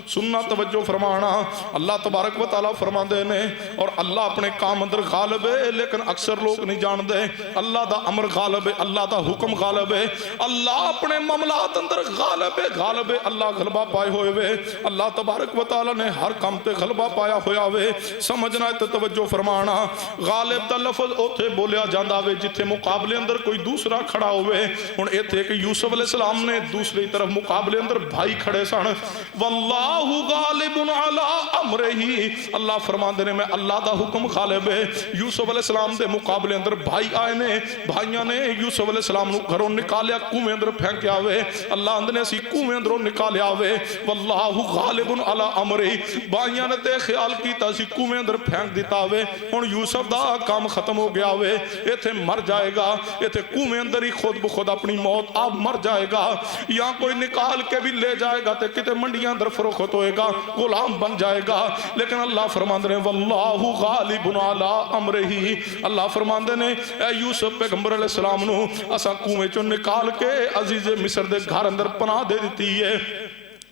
सुनना तवज्जो फरमाना, अल्लाह तबारक व तआला फरमाते ने और अल्लाह अपने काम अंदर गालिब है, लेकिन अक्सर लोग नहीं जानते। अल्लाह दा अमर गालिब है, अल्लाह दा हुक्म गालिब है, अल्लाह अपने मामलात अंदर गालिब है, गालिब है। अल्लाह गलबा पाए हुए वे, अल्लाह तबारक व तआला ने हर काम ते गलबा पाया होया वे। समझना है तो तवज्जो फरमाना, गालिब दा लफ्ज उथे बोलिया जांदा वे जिथे मुकाबले अंदर कोई दूसरा खड़ा होवे। हुण इथे कि यूसुफ अलैहिस्सलाम ने दूसरी तरफ मुकाबले अंदर भाई खड़े सन। वल्लाहु गालिबुन अला अमरिही, अल्लाह फरमांदे ने मैं अल्लाह दा हुक्म गालिब है। यूसुफ अलैहिस्सलाम दे मुकाबले अंदर भाई आए ने, भाइयों ने यूसुफ अलैहिस्सलाम नु घरों निकालिया, कुएं अंदर फेंकिया वे। अल्लाह आंदे ने असी कुएं अंदरों निकालिया वे। वल्लाहु गालिबुन अला अमरिही, भाइयों ने ते ख्याल कीता सी कुएं अंदर फेंक दिता वे, हुण यूसुफ दा काम खत्म हो गया वे, इथे मर जाएगा, इथे कुएं अंदर ही खुद ब खुद अपनी मौत आप मर जाएगा, या कोई निकाल के भी ले जाएगा तो किते मंडियां अंदर फरोख्त होएगा, गुलाम बन जाएगा। लेकिन अल्लाह फरमांदे ने वल्लाहु गालिबुन अला अमरिही, अल्लाह फरमांदे ने ए यूसुफ पैगंबर अलैहिस्सलाम नु असा कुएं चों निकाल के अजीज मिस्र दे घर अंदर पनाह दे दी है।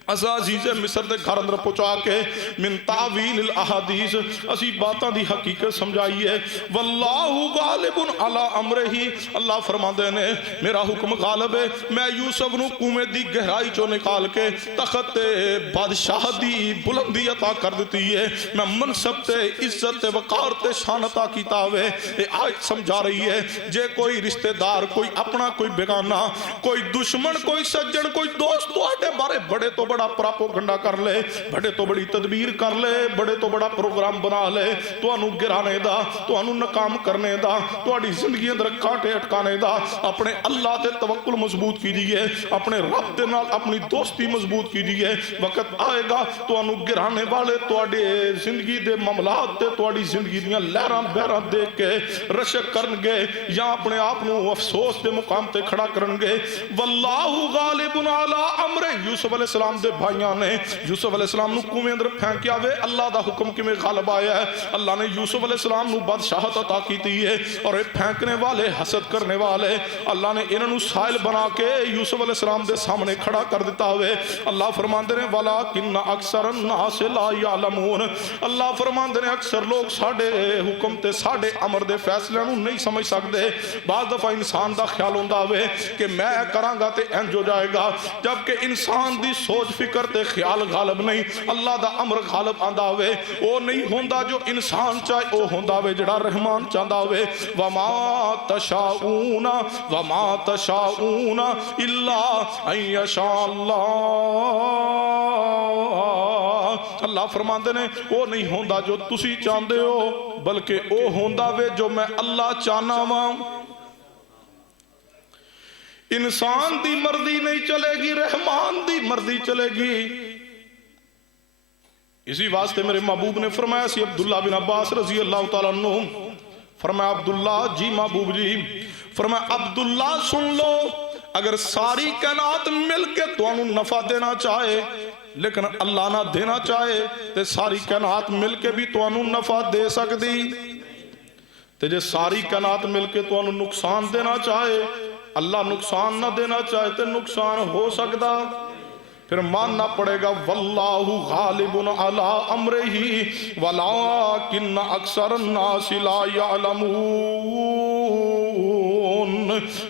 असा अजीज मिस्र के घर अंदर पहुंचा के मिन तावील अल अहादीस असी बातों की हकीकत समझाई है। वल्लाहु गालिबुन अला अमरिही, अल्लाह फरमाते ने मेरा हुक्म गालिब है, मैं यूसुफ नू कुएं दी गहराई चो निकाल के तखत बादशाह दी बुलंदी अता कर दी है। मैं मनसब ते इज्जत ते वकार ते शान अता कीता वे। ये आज समझा रही है जे कोई रिश्तेदार, कोई अपना, कोई बेगाना, कोई दुश्मन, कोई सज्जन, कोई दोस्त तुहाडे बारे बड़े तो बड़ा प्रोपेगेंडा कर ले, बड़े तो बड़ी तदबीर कर ले, बड़े तो बड़ा प्रोग्राम बना ले तुहानू गिराने दा, तुहानू नाकाम करने दा, तुहाडी जिंदगी अंदर कांटे अटकाने दा, अपने अल्लाह ते तवक्कुल मजबूत कीजिए, अपने रब दे नाल अपनी दोस्ती मजबूत कीजिए। वक्त आएगा तुहानू गिराने वाले तुहाडे जिंदगी दे मामलात ते तुहाडी जिंदगी दीयां लहरां बहरां देख के रशक करनगे या अपने आप नू अफसोस दे मुकाम ते खड़ा करनगे। वल्लाहु गालिबुन अला अमरे, यूसुफ अलैहिस्सलाम दे भाइयों ने यूसुफ अलैहिस्सलाम नू कुएं अंदर फेंकिया वे। अल्लाह दा हुक्म किवें गालिब आया है, अल्लाह ने यूसुफ अलैहिस्सलाम नू बादशाहत अता कीती है। और ये फेंकने वाले, हसद करने वाले, अल्लाह ने इन्हां नू साहिल बना के यूसुफ अलैहिस्सलाम दे सामने खड़ा कर दिता वे। अल्लाह फरमांदे ने वलाकिन अक्सर अन्नास ला यालमून, अल्लाह फरमांदे ने अक्सर लोग साडे हुक्म ते साडे अमर दे फैसले नू नहीं समझ सकते। बाज़ दफा इंसान दा ख्याल होंदा वे कि मैं करांगा ते इंज हो जाएगा, जबकि इंसान दी सोच फिक्र ते ख्याल गालिब नहीं, अल्लाह दा अमर गालिब आंदा वे। वो नहीं होंदा जो इंसान चाहे, वो होंदा वे जेड़ा रहमान चाहता वे। वमा तशाऊना इल्ला अन यशा अल्लाह। अल्लाह फरमाते ने वो नहीं होंदा जो तुसी चाहते हो, बल्कि वो होंदा वे जो मैं अल्लाह चाहना वा। इंसान दी मर्जी नहीं चलेगी, रहमान दी मर्जी चलेगी। इसी वास्ते मेरे महबूब ने फरमाया सी, अब्दुल्ला बिन अब्बास रजी अल्लाह तआला अन्हु फरमाया, अब्दुल्ला जी महबूब जी फरमाया, अब्दुल्ला सुन लो, अगर सारी कायनात मिल के तुहानू नफा देना चाहे लेकिन अल्लाह ना देना चाहे तो सारी कायनात मिल के भी तुहानू नफा दे सकती, ते जे सारी कायनात मिल के तुहानू नुकसान देना चाहे, अल्लाह नुकसान ना देना चाहे तो नुकसान हो सकता। फिर मानना पड़ेगा वल्लाहु गालिबुन अला अमरिही वलाकिन अक्सर अन्नास ला यालमून।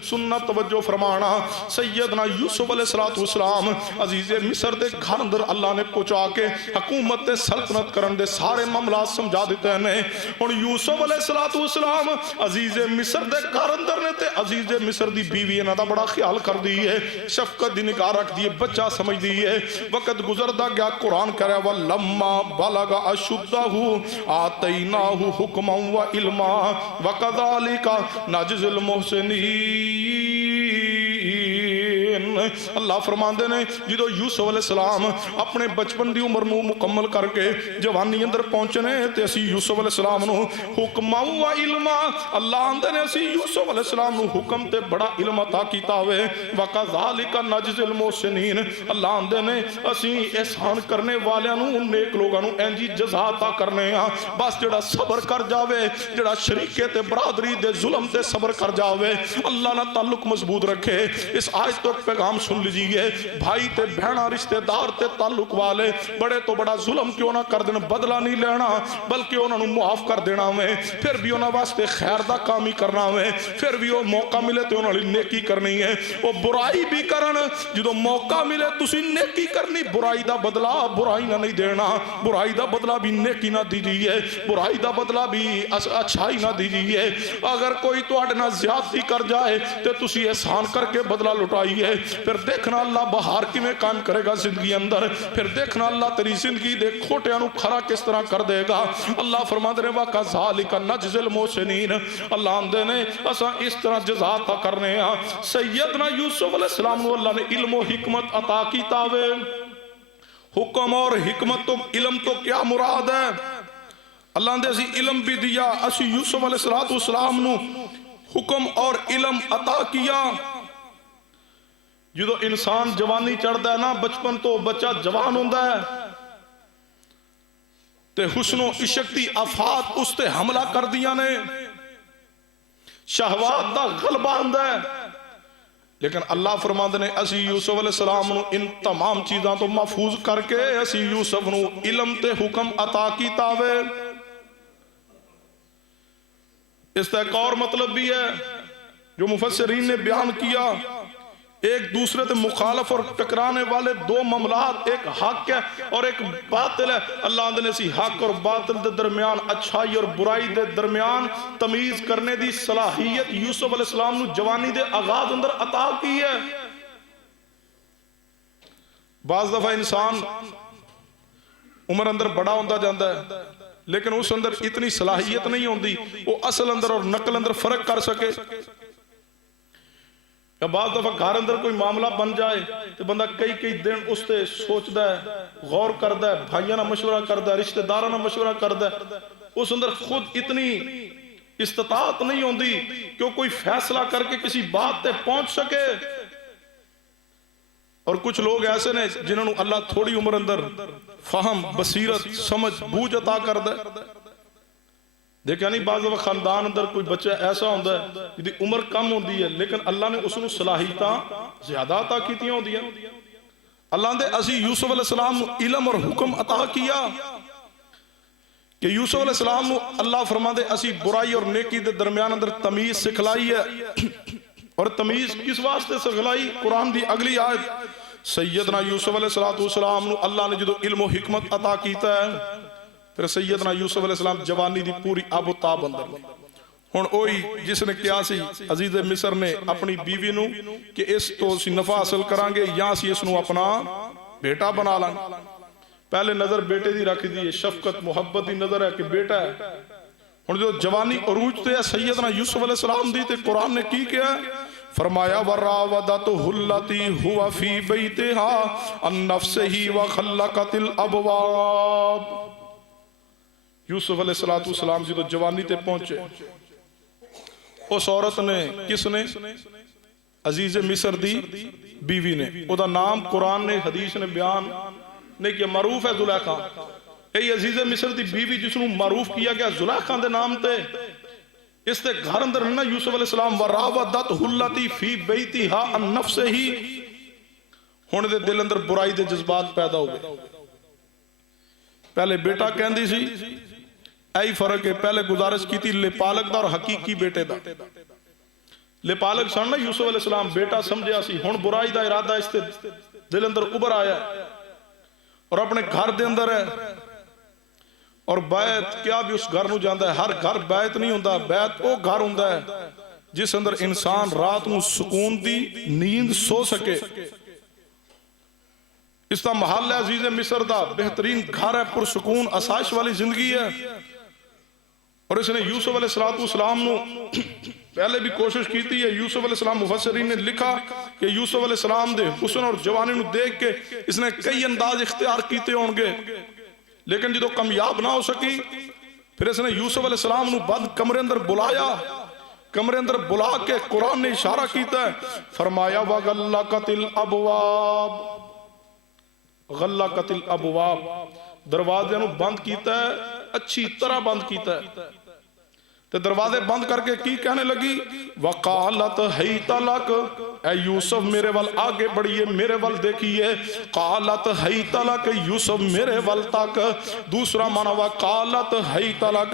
सुन्नत तवज्जो फरमाना। सैयदना यूसुफ अलैहिस्सलाम अजीज़े मिस्र दे घर अंदर अल्लाह ने पहुंचा के हुकूमत ते सल्तनत करन दे सारे मामलात समझा दिते ने। हुण यूसुफ अलैहिस्सलाम अजीज़े मिस्र दे घर अंदर ने ते अजीज़े मिस्र दी बीवी इन्हां दा बड़ा ख्याल कर दी है, शफकत दी निगाह रख दी है, बच्चा समझ दी है। वक्त गुजरदा गया, कुरान कह रहा है वलम्मा बलगा अशुद्धहु आतैनाहु हुक्मन व इल्मा व कज़ालिका नजज़िल मुहसिनीन। अल्लाह फरमाते ने जो यूसुफ अलैहिस्सलाम अपने बचपन की उम्र नूं मुकम्मल करके जवानी अंदर पहुंचने ते असी यूसुफ अलैहिस्सलाम नूं हुक्मा व इल्मा, अल्लाह आंदे ने असी यूसुफ अलैहिस्सलाम नूं हुक्म ते बड़ा इल्म अता कीता होवे। व कज़ालिका नजज़िल मुहसिनीन, अल्लाह आंदे ने असी एहसान करने वालियां नूं नेक लोगां नूं इंजी जज़ा अता करने आ। बस जेड़ा सबर कर जावे, जेड़ा शरीके ते बरादरी दे जुल्म ते सबर कर जावे, अल्लाह ना ताल्लुक मजबूत रखे। इस आयत तो पैगाम सुन लीजिए, भाई ते बहना रिश्तेदार ते ताल्लुक वाले बड़े तो बड़ा जुल्म क्यों ना कर देन, बदला नहीं लेना बल्कि उन्होंने मुआफ कर देना वे, फिर भी उन्होंने वास्ते खैर दा काम ही करना वे, फिर भी वो मौका मिले तो उन्होंने नेकी करनी है। वो बुराई भी करन, जो मौका मिले तुसी नेकी करनी, बुराई दा बदला बुराई ना नहीं देना, बुराई दा बदला भी नेकी ना दीजिए, बुराई दा बदला भी अच्छाई ना दीजिए। अगर कोई तुहाडे नाल ज्यादती कर जाए तो तुसी एहसान करके बदला लुटाइए, फिर देखना अल्लाह बहार किवें कायम करेगा जिंदगी अंदर, फिर देखना अल्लाह तेरी जिंदगी दे खोटियां नूं खरा किस तरह कर देगा। अल्लाह फरमाते ने वा कज़ालिका नजज़िल मुहसिनीन, अल्लाह आंदे ने असां इस तरह जज़ा अता करने आ। सैयदना यूसुफ अलैहिस्सलाम नूं अल्लाह ने इल्म व हिकमत अता कीता वे। हुक्म और हिकमत तो इल्म तो क्या मुराद है? अल्लाह ने असी इल्म भी दिया, असी यूसुफ अलैहिस्सलाम नूं हुक्म और इल्म अता किया। जो इंसान जवानी चढ़ता है ना, बचपन तो बच्चा जवान होता है ते हुस्नो इश्क दी आफात उस ते हमला कर दिया ने, शहवात दा गलबा हुंदा है। लेकिन अल्लाह फरमाते ने असी यूसुफ अलैहिस्सलाम नूं इन तमाम चीज़ों तो महफूज करके असी यूसुफ नूं इल्म ते हुक्म अता कीता वे। इसका एक और मतलब भी है जो मुफस्सिरीन ने बयान किया, एक दूसरे से मुखालफ और टकराने वाले दो मामलात, एक हक है और एक बातिल है। अल्लाह ने सी हक और बातिल के दरमियान, अच्छाई और बुराई के दरमियान तमीज करने की सलाहियत यूसुफ अलैहिस्सलाम नूं जवानी के आगाज अंदर अता की है। बाज़ दफा इंसान उम्र अंदर बड़ा होता जाता है लेकिन उस अंदर इतनी सलाहियत नहीं होती वो असल अंदर और नकल अंदर फर्क कर सके। या बाज़ दफा घर अंदर कोई मामला बन जाए तो बंदा कई कई दिन उस ते सोचता है, गौर करता है, भाइयों ना मशवरा करता है, रिश्तेदारों ना मशवरा करता है, उस अंदर खुद इतनी इस्तात नहीं होती कि वो कोई फैसला करके किसी बात पे पहुंच सके। और कुछ लोग ऐसे ने जिन्होंने अल्लाह थोड़ी उम्र अंदर फहम, बसीरत, समझ, बूझ अता कर दे। देखा नहीं बाज़ खानदान अंदर कोई बच्चा ऐसा होता है जिसकी उम्र कम होती है लेकिन अल्लाह ने उसनूं सलाहियत ज्यादा अता कीतियां होंदियां। अल्लाह ने असी यूसुफ अलैहिस्सलाम इल्म और हुक्म अता किया कि यूसुफ अलैहिस्सलाम नूं अल्लाह फरमाते असी बुराई और नेकी के दरमियान अंदर तमीज सिखलाई है। और तमीज किस वास्ते सिखलाई? कुरान की अगली आयत, सैयदना यूसुफ अलैहिस्सलाम नूं अल्लाह ने जो इल्म और हिकमत अता कीता है, फिर सैयदना यूसुफ अलैहिस्सलाम जवानी दी पूरी आबो ताब अंदर। हुण ओही जिसने कहा सी अजीज मिस्र ने अपनी बीवी नूं कि इस तो असीं नफा हासिल करांगे या असीं इसनूं अपना बेटा बना लांगे। पहले नजर बेटे दी रख दी है, शफकत मुहब्बत दी नजर है कि बेटा है। हुण जो जवानी अरूज ते है सैयदना यूसुफ अलैहिस्सलाम दी, ते कुरान ने की किया? फरमाया वरावदतु हुल्लती हुवा फी बैतिहा अन नफ्सिही व खल्लकतिल अबवाब। यूसुफ अलैहिस्सलाम जी तो जवानी ते पहुंचे, उस औरत ने, किसने? अजीज मिस्र दी बीवी ने। ओदा नाम कुरान ने, हदीस ने बयान नहीं किया, मारूफ है जुलैखा। यही अजीज मिस्र दी बीवी जिसनों मारूफ किया गया जुलैखा दे नाम ते। इसते घर अंदर ना यूसुफ अलैहिस्सलाम वरावदत हुल्लती फी बैतिहा अन नफ्सिही, हुण दे दिल अंदर बुराई दे जज्बात पैदा हो गए। पहले बेटा कहंदी सी, ऐही फर्क है, पहले गुजारिश की थी ले पालक दा और हकीकी बेटे दा। लेपालक सन ना यूसुफ अलैहिस्सलाम, बेटा समझिया सी, हुण बुराई का इरादा इसके दिल अंदर उभर आया और अपने घर दे अंदर है। और बैत क्या भी उस घर नूं जांदा है, हर घर बैत नहीं हुंदा, बैत वो घर हुंदा है जिस अंदर इंसान रात नूं सुकून दी नींद सो सके। इसका महल है अजीज मिस्र दा बेहतरीन घर है, पुरसुकून आसाइश वाली जिंदगी है। और इसने यूसुफ अलैहिस्सलाम नूं पहले भी कोशिश की थी है। यूसुफ अलैहिस्सलाम मुफस्सिरीन ने लिखा कि यूसुफ अलैहिस्सलाम दे हुस्न और जवानी नूं देख के इसने कई अंदाज इख्तियार किए होंगे, लेकिन जो कामयाब ना हो सकी, फिर इसने यूसुफ अलैहिस्सलाम नूं बंद कमरे अंदर बुलाया। कमरे अंदर बुला के कुरान ने इशारा किया है, फरमाया वगल्लकतिल अबवाब, गल्लकतिल अबवाब, दरवाजे नूं बंद किया है, अच्छी तरह बंद किया है। तो दरवाजे बंद करके की कहने लगी, वकालत हैत लक, ऐ यूसुफ मेरे वाल आगे बढ़िए, मेरे वाल देखिए। कालत हैत लक, यूसुफ मेरे वाल तक। दूसरा माना वकालत हैत लक,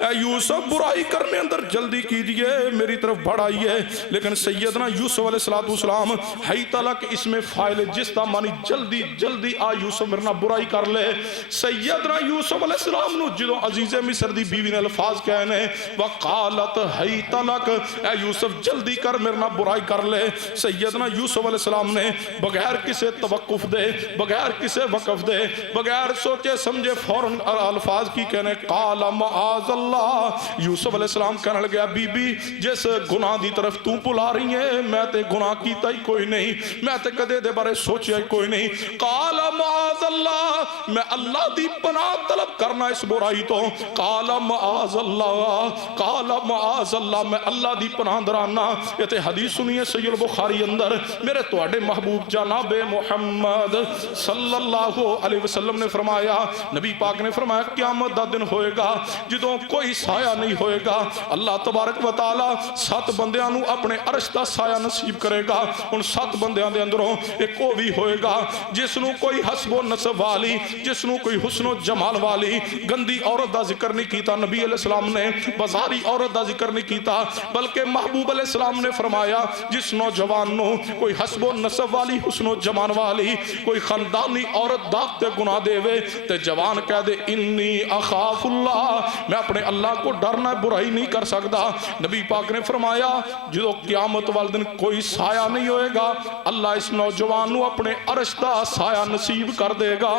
ऐ यूसुफ बुराई करने अंदर जल्दी कीजिए, मेरी तरफ बढ़ाइए। लेकिन सैयदना यूसुफ अलैहिस्सलाम हैत लक इसमें फाइल जिसका मानी जल्दी जल्दी आ यूसुफ मेरे नाल बुराई कर ले। सैयदना यूसुफ अलैहिस्सलाम नु जो अजीज़े मिस्र दी बीवी ने अल्फाज कहने, वकालत हैत लक, ऐ यूसुफ जल्दी कर मेरे नाल बुराई कर ले। सैयदना यूसुफ अलैहिस्सलाम ने बगैर किसी तवक्कुफ दे, बगैर किसी वक़्फ़ दे, बगैर सोचे समझे फौरन अल्फाज की कहने, काला माअज़ल्लाह। यूसुफ अलैहिस्सलाम कहने लगा, बीबी जिस गुनाह की तरफ तू बुला रही है, मैं ते गुनाह कीता ही कोई नहीं, मैं ते कदे दे बारे सोचा ही कोई नहीं। काला माअज़ल्लाह, मैं अल्लाह दी पनाह तलब करना इस बुराई तो। काला माअज़ल्लाह, काला माअज़ल्लाह, मैं अल्लाह दी पनाह दराना। ये ते हदीस सुनिए सहीह बुखारी अंदर, मेरे तुहाडे महबूब जनाबे मुहम्मद सल्लल्लाहु अलैहि वसल्लम ने फरमाया, नबी पाक ने फरमाया, क़यामत दा दिन होएगा जदों कोई साया नहीं होएगा। अल्लाह तबारक व तआला 7 बंदियां नूं अपने अर्श दा साया नसीब करेगा। उन 7 बंदियां दे अंदरों एक वो भी होएगा जिसनों कोई हसबो नसब वाली, जिसनों कोई हुस्नो जमाल वाली गंदी औरत दा जिक्र नहीं कीता नबी अलैहिस्सलाम ने, बाजारी औरत दा जिक्र नहीं कीता, बल्कि महबूब अलैहिस्सलाम ने फरमाया जिस नौजवान नो कोई हसबो नसब वाली, हुस्नो जमान वाली कोई खानदानी औरत दाग ते गुनाह देवे ते जवान कह दे इन्नी अखाफुल्लाह, मैं अपने अल्लाह को डरना, बुराई नहीं कर सकता। नबी पाक ने फरमाया जो क़यामत वाले दिन कोई साया नहीं होएगा, अल्लाह इस नौजवान नू अपने अर्श दा साया नसीब कर देगा।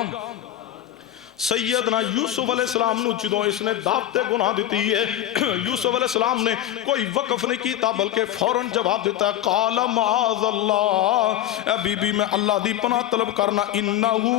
सैयदना यूसुफ अलैहिस्सलाम नू जो इसने दावते गुनाह दी है, यूसुफ अलैहिस्सलाम ने कोई वक़्फ़ नहीं किया बल्कि फौरन जवाब दिता, काला माअज़ल्लाह, ए बीबी मैं अल्लाह दी पनाह तलब करना, इन्नहू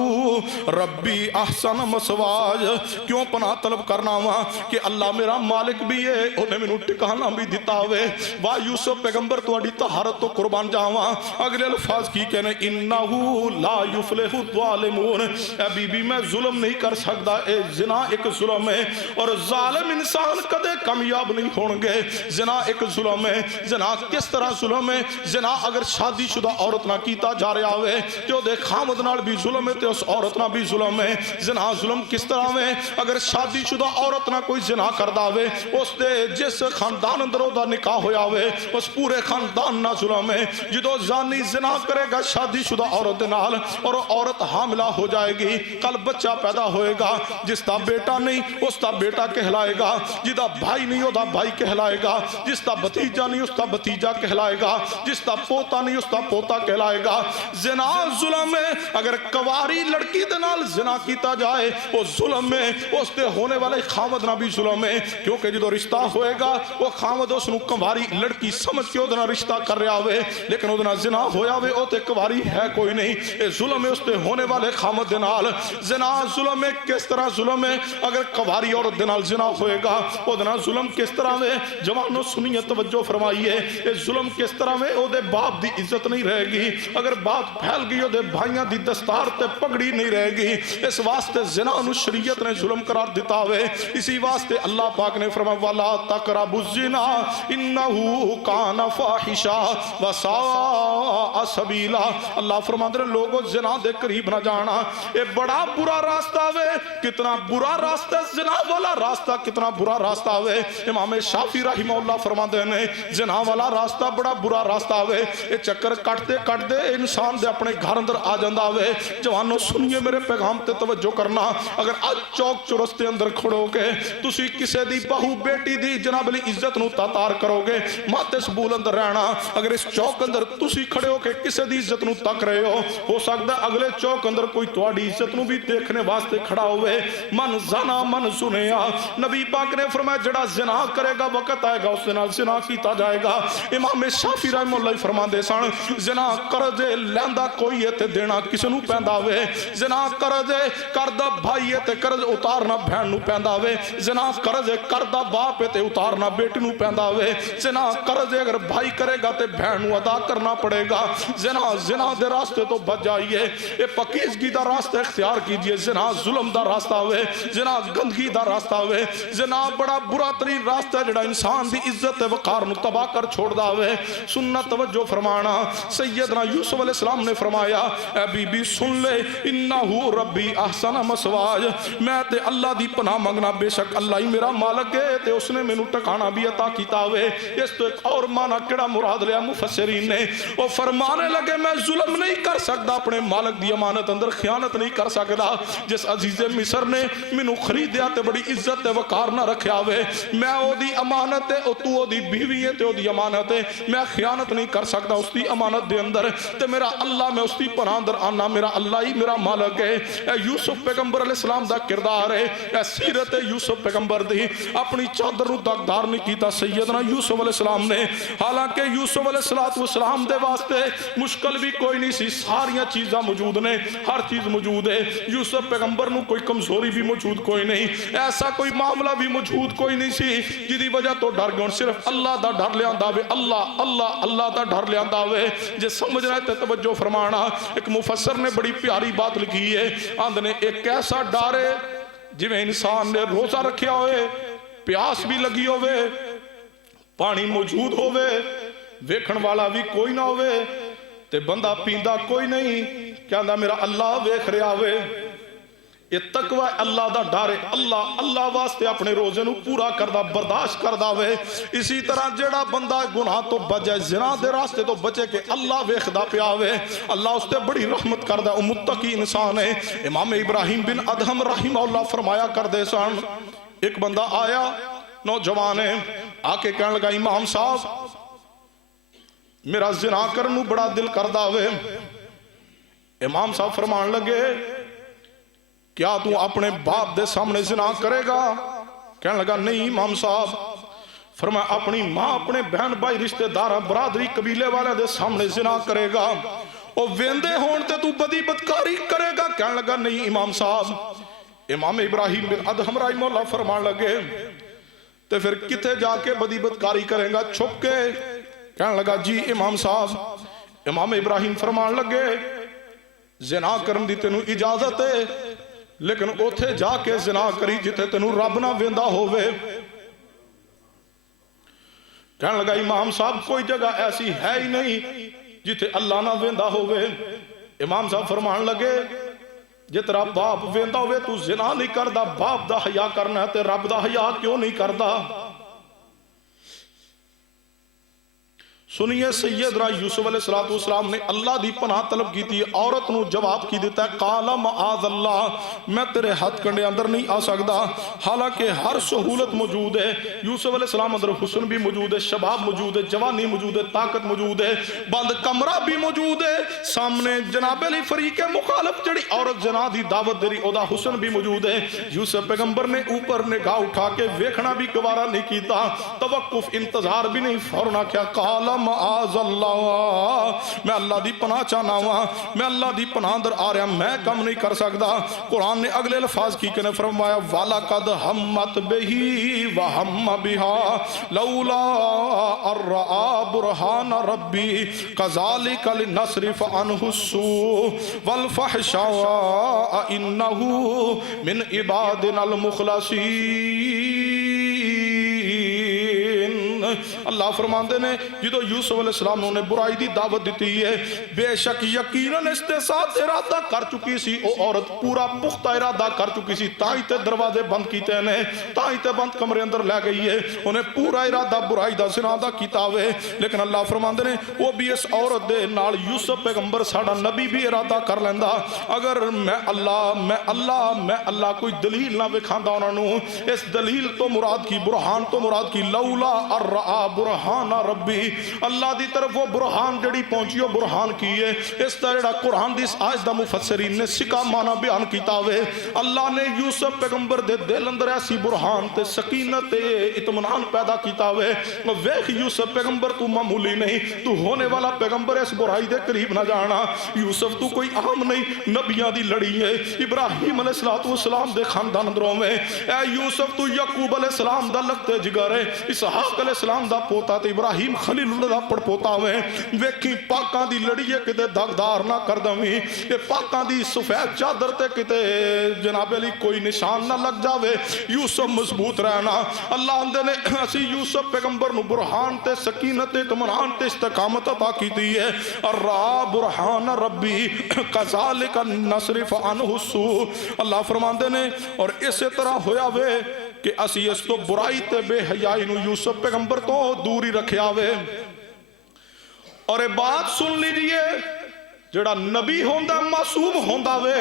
रब्बी अहसन मसवाज। क्यों पनाह तलब करना वा कि अल्लाह मेरा मालिक भी है, उन्हें मैनू ठिकाना भी दिता होवे। वाह यूसुफ पैगंबर तुहाडी तहारत तो कुर्बान जावा। अगले अल्फाज की कहने, इन्नहू ला युफ्लिहु ज़ालिमून, ए बीबी मैं जुल्म नहीं कर सकता, ए जिना एक जुल्म है और जालिम इंसान कदे कामयाब नहीं होंगे। जिना एक जुल्म है। जिना किस तरह जुल्म है? जिना अगर शादीशुदा औरत ना कीता जा रहा है तो दे खामद नाल भी जुल्म है ते उस औरत ना भी जुल्म है। जिना जुल्म किस तरह में? अगर शादीशुदा औरत ना कोई जिना करदा होवे, उस दे जिस खानदान अंदर ओदा निकाह होया होवे उस पूरे खानदान ना जुल्म है। जदों जानी जिना करेगा शादीशुदा औरत दे नाल और औरत हामिला हो जाएगी, कल बच्चा पैदा होएगा, जिसका बेटा नहीं उसका बेटा कहलाएगा, जिसका भाई नहीं उसका भाई कहलाएगा, जिसका भतीजा नहीं उसका भतीजा कहलाएगा, जिसका पोता नहीं उसका पोता कहलाएगा। जिना जुल्म है। अगर कवारी लड़की दे नाल जिना कीता जाए वो जुल्म है, उसते होने वाले खामद ना भी जुल्म है, क्योंकि जो रिश्ता होएगा वो खामद उसनू कवारी लड़की समझ के उहदे नाल रिश्ता कर रहा होवे, लेकिन उहदे नाल जिना होया होवे ओ ते कवारी है कोई नहीं। ये जुल्म है उसते होने वाले खामद दे नाल। जिना जुल्म है। किस तरह जुल्म है? अगर कवारी औरत दे नाल जिना होएगा उहदे नाल जुल्म किस तरह में? जवानों सुनिए, तवज्जो फरमाइए, ये जुल्म किस तरह में? ओदे बाप दी इज्जत नहीं रहेगी। अगर बात फैल गई ओदे भाइयों दी दस्तार ते पगड़ी नहीं रहेगी। इस वास्ते जिना नु शरीयत ने जुल्म करार दिता हुए। इसी वास्ते अल्लाह पाक ने फरमाया वाला तकरबु ज़िना इन्नहु काना फाहिशा व साअ सबीला। अल्लाह फरमाते हैं लोगों जिना दे करीब ना जाना, ये बड़ा बुरा रास्ता वे कितना बुरा रास्ता जिना वाला रास्ता, कितना बुरा रास्ता आवे। इमाम शाफी रहमहुल्लाह फरमाते ने जिना वाला रास्ता बड़ा बुरा रास्ता आवे। ये चक्कर कटते कटते इंसान दे अपने घर अंदर आ जाता है। जवानों सुनिए मेरे पैगाम ते तवज्जो करना। अगर आज चौक चौरस्ते अंदर खड़ोगे तुसी किसी दी बहू बेटी दी जनाब अली इज्जत नूं तातार करोगे, माते सबूल अंदर रहना। अगर इस चौक अंदर तुसी खड़े हो के किसी दी इज्जत नूं तक रहे हो सकता अगले चौक अंदर कोई तुहाडी इज्जत नूं भी देखने वास्ते खड़ा होवे। मन जना मन सुनिया, नबी पाक ने फरमाया जड़ा जिना करेगा वक्त आएगा उसके नाल जिना कीता जाएगा। इमाम शाफी रहमतुल्लाह फरमांदे सन जिना करजे लैंदा कोई है ते देना किसे नूं पैंदा वे। जिना करजे करदा भाई है ते कर्ज उतारना बहन नूं पैंदा वे। जिना करजे करदा बाप है ते उतारना बेटी नूं पैंदा वे। जिना करजे अगर भाई करेगा ते बहन नूं अदा करना पड़ेगा। जिना दे रास्ते तो बच जाइए, ये पकीज़गी दा रास्ता इख्तियार कीजिए। जिना जुल्म दा रास्ता वे, जिना गंदगी दा रास्ता वे, जिना बड़ा बुरा तरीन रास्ता जिहड़ा इंसान दी इज्जत ते वकार नूं तबाह कर छोड़दा वे। सुनना तवज्जो फरमाना, सैयदना यूसुफ अलैहिस्सलाम ने फरमाया ऐ बीबी सुन ले, इन्नहु रब्बी अहसन मसवाज, मैं ते अल्लाह दी पनाह मंगना, बेशक अल्लाह ही मेरा मालिक है ते उसने मैनू ठिकाना भी अता कीता वे। इस तो एक और माना केड़ा मुराद लिया मुफस्सिरीन ने, वो फरमाने लगे मैं जुल्म नहीं कर सकता, अपने मालिक दी अमानत अंदर खयानत नहीं कर सकता। जिस अजीज़े मिस्र ने मैनू खरीदिया ते बड़ी इज्जत ते वकार ना रखा वे, मैं ओदी अमानत है, तू ओदी बीवी है ते ओदी अमानत है, मैं खयानत नहीं कर सकता उसकी अमानत दे अंदर। ते मेरा अल्लाह मैं उसकी पनाह अंदर आना, मेरा अल्लाह ही मेरा मालिक है। ए यूसुफ पैगंबर अलैहिस्सलाम दा किरदार है, ए सीरत है यूसुफ पैगंबर दी। अपनी चादर नूं दागदार नहीं कीता सैयदना यूसुफ अलैहिस्सलाम ने। हालांकि यूसुफ अलैहिस्सलाम दे वास्ते मुश्किल भी कोई नहीं सी, सारियां चीज़ां मौजूद ने, हर चीज़ मौजूद है। यूसुफ पैगंबर नूं कोई कमजोरी भी मौजूद कोई नहीं, ऐसा कोई मामला भी मौजूद कोई नहीं सी जिहदी वजह तो डर गए। सिर्फ अल्लाह दा डर लियांदा वे, अल्लाह अल्लाह अल्लाह दा डर लियांदा वे। जे समझना है तो तवज्जो फरमाना। एक मुफस्सर ने बड़ी प्यारी बात लिखी है, आंदे ने एक ऐसा डर है जिवें इंसान ने रोजा रखा होए, प्यास भी लगी होवे, पानी मौजूद होवे, वेखण वाला भी कोई ना होवे ते बंदा पींदा कोई नहीं, कहंदा मेरा अल्लाह वेख रहा वे। ये तकवा अल्लाह दा डर है, अल्लाह अल्लाह वास्ते अपने रोजे नूं पूरा करदा, बर्दाश्त करदा वे। इसी तरह जेड़ा बंदा गुनाह तो बचे, जिना दे रास्ते तो बचे कि अल्लाह वेखदा पिया वे, अल्लाह उसते बड़ी रहमत करदा, वो मुत्तकी इंसान है। इमाम इब्राहिम बिन अदहम रहमहुल्लाह फरमाया करदे सन, एक बंदा आया नौजवान है, आके कहने लगा इमाम साहब मेरा जिना करन नूं बड़ा दिल करदा वे। इमाम साहब फरमान लगे क्या तू अपने बाप दे सामने जिना करेगा? कहने लगा नहीं इमाम साहब। फरमाया अपनी मां, अपने बहन भाई, रिश्तेदार, बरादरी, कबीले वाले दे सामने जिना करेगा? और वेंदे होण ते तू बदी बदकारी करेगा? कहने लगा नहीं इमाम साहब। इमाम इब्राहिम बिन अदहम रहमहुल्लाह फरमान लगे ते फिर किथे जाके बदी बदकारी करेगा? छुप के? कहने लगा जी इमाम साहब। इमाम इब्राहिम फरमान लगे जिना करन दी तेनू इजाजत है, लेकिन उथे जाके जिना करी जिथे तेनू रब ना वेंदा होवे। कहने लगा इमाम साहब कोई जगह ऐसी है ही नहीं जिथे अल्लाह ना वेंदा होवे। इमाम साहब फरमान लगे जे तेरा बाप वेंदा होवे तू जिना नहीं करदा, बाप दा हया करना है ते रब दा हया क्यों नहीं करदा? सुनिए सैयदना यूसुफ अलैहिस्सलाम ने अल्लाह दी पनाह तलब की थी। औरत नूं जवाब की दिता है काला मआज़ अल्लाह, मैं तेरे हथ कंडे अंदर नहीं आ सकता। हालांकि हर सहूलत मौजूद है। यूसुफ अलैहिस्सलाम अंदर हुस्न भी मौजूद है, शबाब मौजूद है, जवानी मौजूद है, ताकत मौजूद है, बंद कमरा भी मौजूद है। सामने जनाब अली फरीक मुखालफ जड़ी औरत जना दी दावत दे रही, ओदा हुस्न भी मौजूद है। यूसुफ पैगंबर ने ऊपर निगाह उठा के वेखना भी गवारा नहीं किया, तवक्कुफ इंतजार भी नहीं, फौरन आख्या काला मैं अल्लाह दी पनाह चाहना वा, मैं अल्लाह दी पनाह अंदर आ रहा, मैं कम नहीं कर सकता। कुरान ने अगले अल्फाज की ने फरमाया वाला कद हम्मत बिही व हम्म बिहा लौला अर्रा बुरहान रब्बी कज़ालिका लिनसरिफ अन्हु सू वल फहशा इन्नहु मिन इबादिनल मुखलसीन। अल्लाह फरमाते ने जो यूसुफ अलैहिस्सलाम ने बुराई की दावत दी है, बेशक यकीनन इसके साथ इरादा कर चुकी सी वो औरत, पूरा पुख्ता इरादा कर चुकी सी, ताई ते दरवाजे बंद किए ने, ताई ते बंद कमरे अंदर लै गई है, उन्हें पूरा इरादा बुराई का ज़िना दा कीता वे। लेकिन अल्लाह फरमाते ने वो भी इस औरत दे नाल यूसुफ पैगंबर साडा नबी भी इरादा कर लेंदा, अगर मैं अल्लाह कोई दलील ना विखांदा उन्होंने, इस दलील तो मुराद की, बुरहान तो मुराद की, लौला अर्रा बुरहान रब्बी, अल्लाह की तरफ वो बुरहान जड़ी पहुंची वो बुरहान की है। इसका जड़ा कुरान दी आयत दा मुफस्सिरीन ने सिका माना बयान कीता वे, अल्लाह ने यूसुफ पैगंबर दे दिल अंदर ऐसी बुरहान ते सकीनत ते इत्मीनान पैदा कीता वे। वेख यूसुफ पैगंबर तू मामूली नहीं, तू होने वाला पैगंबर, इस बुराई दे करीब ना जाना। यूसुफ तू कोई आम नहीं, नबियां दी लड़ी है, इब्राहिम अलैहिस्सलाम दे खानदान अंदरों में। ए यूसुफ तू याकूब अलैहिस्सलाम दा लगते जिगर है, इसहाक अलैहिस्सलाम दा पोता ते इब्राहिम खलीलुल्लाह दा पड़पोता वे। वेखी पाकां दी लड़ी है, किते दागदार ना कर दवी, ये पाकां दी सफेद चादर ते किते जनाब अली कोई निशान ना लग जावे, यूसुफ मजबूत रहना। अल्लाह आंदे ने असी यूसुफ पैगंबर नु बुरहान ते सकीनत ते इत्मीनान ते इस्तकामत अता कीती है। अर्रा बुरहान रब्बी कज़ालिका नसरिफ अन्हु सू, अल्लाह फरमांदे ने और इसे तरह होया वे कि असी इस तो बुराई ते बेहयाई नु यूसुफ पैगंबर तो दूर ही रखिया वे। और ये बात सुन लीजिए, जड़ा नबी होंदा मासूम होंदा वे,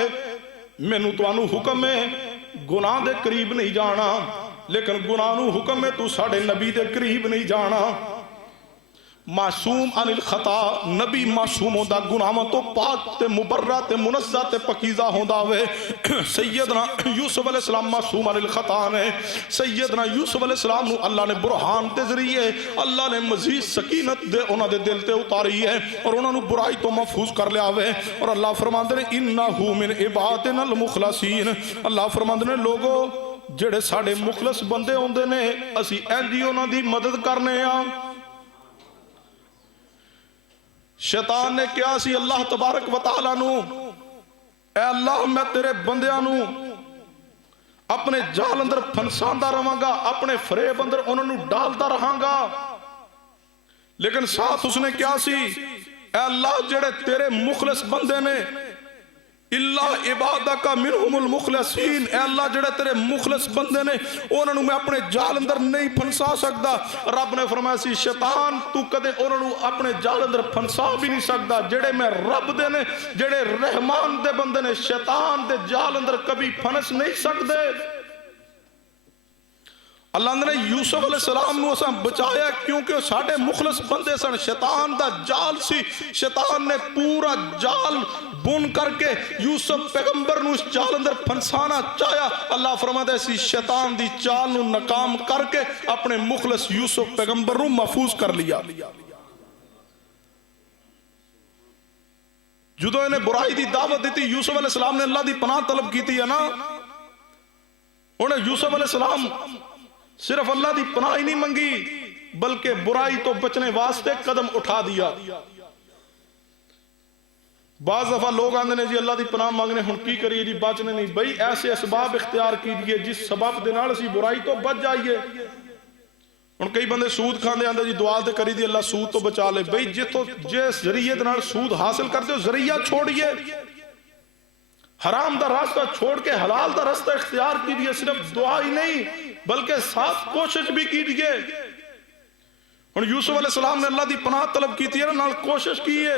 मैनू तुहानू हुक्म है गुनाह दे करीब नहीं जाना, लेकिन गुनाह नू हुक्म है तू साडे नबी दे करीब नहीं जाना। मासूम अनिल खता, नबी मासूम होंदा गुनाहों तो पाक ते मुबर्रा ते मुनज़्ज़ा ते पकीज़ा होंदा वे। सैयदना यूसुफ अलैहिस्सलाम मासूम अनिल खता ने, सैयदना यूसुफ अलैहिस्सलाम नु अल्लाह ने बुरहान ते जरिए अल्लाह ने मजीद सकीनत दे उन्हां दे दिल ते उतारी है और उन्हां नु बुराई तो महफूज कर लिया वे। और अल्लाह फरमांदे ने इन्नहु मिन इबादिनल मुखलसीन, अल्लाह फरमांदे ने लोगो जेड़े साडे मुखलस बंदे होंदे ने असी इंज उन्हां दी मदद करने आ। शैतान ने कहा सी अल्लाह तबारक व तआला नू, ऐ अल्लाह मैं तेरे बंदियां नू अपने जाल अंदर फंसांदा रहांगा, अपने फरेब अंदर उन्होंने डालता रहांगा। लेकिन साथ उसने क्या सी, ऐ अल्लाह जेड़े तेरे मुखलिस बंदे ने, इल्ला इबादका मिनहुमुल मुखलसीन, ऐ अल्लाह जेड़े तेरे मुखलिस बंदे ने उन्होंने मैं अपने जाल अंदर नहीं फंसा सकता। रब ने फरमाया सी शैतान तू कदे उन्होंने अपने जाल अंदर फंसा भी नहीं सकता, जेड़े मैं रब दे ने, जेड़े रहमान दे बंदे ने शैतान दे जाल अंदर कभी फंस नहीं सकते। अल्लाह ने यूसुफ अलैहिस्सलाम नू असां बचाया क्योंकि साडे मुखलिस बंदे सन, शैतान दा जाल सी, शैतान ने पूरा जाल बुन करके यूसुफ पैगंबर नू इस जाल अंदर फंसाना चाहया। अल्लाह फरमाता सी शैतान दी चाल नू नाकाम करके अपने मुखलिस यूसुफ पैगंबर नू महफूज कर लिया। जदों इन्हें बुराई दी दावत दी, यूसुफ अलैहिस्सलाम ने अल्लाह दी पनाह तलब की है ना, उन्हें यूसुफ अलैहिस्सलाम सिर्फ अल्लाह की पनाह ही नहीं मंगी बल्कि बुराई तो बचने वास्ते कदम उठा दिया। बाज दफा लोग आंदे ने जी अल्लाह की पनाह मांगने हुण की करिए जी, बचने नहीं। बई ऐसे असबाब इख्तियार कीजिए जिस सबब दे नाल असीं बुराई तो बच जाइए। हुण कई बंदे सूद खांदे आंदे जी दुआ ते करी दी अल्लाह सूद तो बचा ले। बई जिथों जिस जरिए दे नाल सूद हासिल करते हो जरिया छोड़िए, हराम दा रास्ता छोड़ के हलाल दा रास्ता इख्तियार कीजिए। सिर्फ दुआ ही नहीं बल्कि साथ कोशिश भी कीजिए। हुण यूसुफ अलैहिस्सलाम ने अल्लाह की पनाह तलब की है ना, कोशिश की है।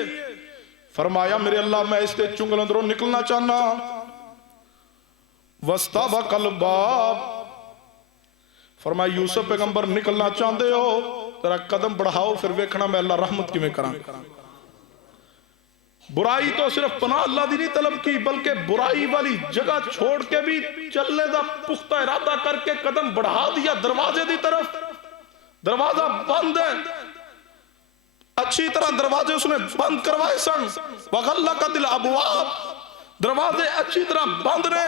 फरमाया मेरे अल्लाह मैं इसके चुंगल अंदरों निकलना चाहना। वस्ताबकल बाब, फरमाया यूसुफ पैगंबर निकलना चाहते हो, तेरा कदम बढ़ाओ फिर वेखना मैं अल्लाह रहमत किवें करां। बुराई तो सिर्फ पनाह अल्लाह दी नहीं तलब की बल्कि बुराई वाली जगह छोड़ के भी चलने का पुख्ता इरादा करके कदम बढ़ा दिया दरवाजे की तरफ। दरवाजा बंद है, अच्छी तरह दरवाजे उसने बंद करवाए सन। वगल्लक़तिल अबवाब, दरवाजे अच्छी तरह बंद ने।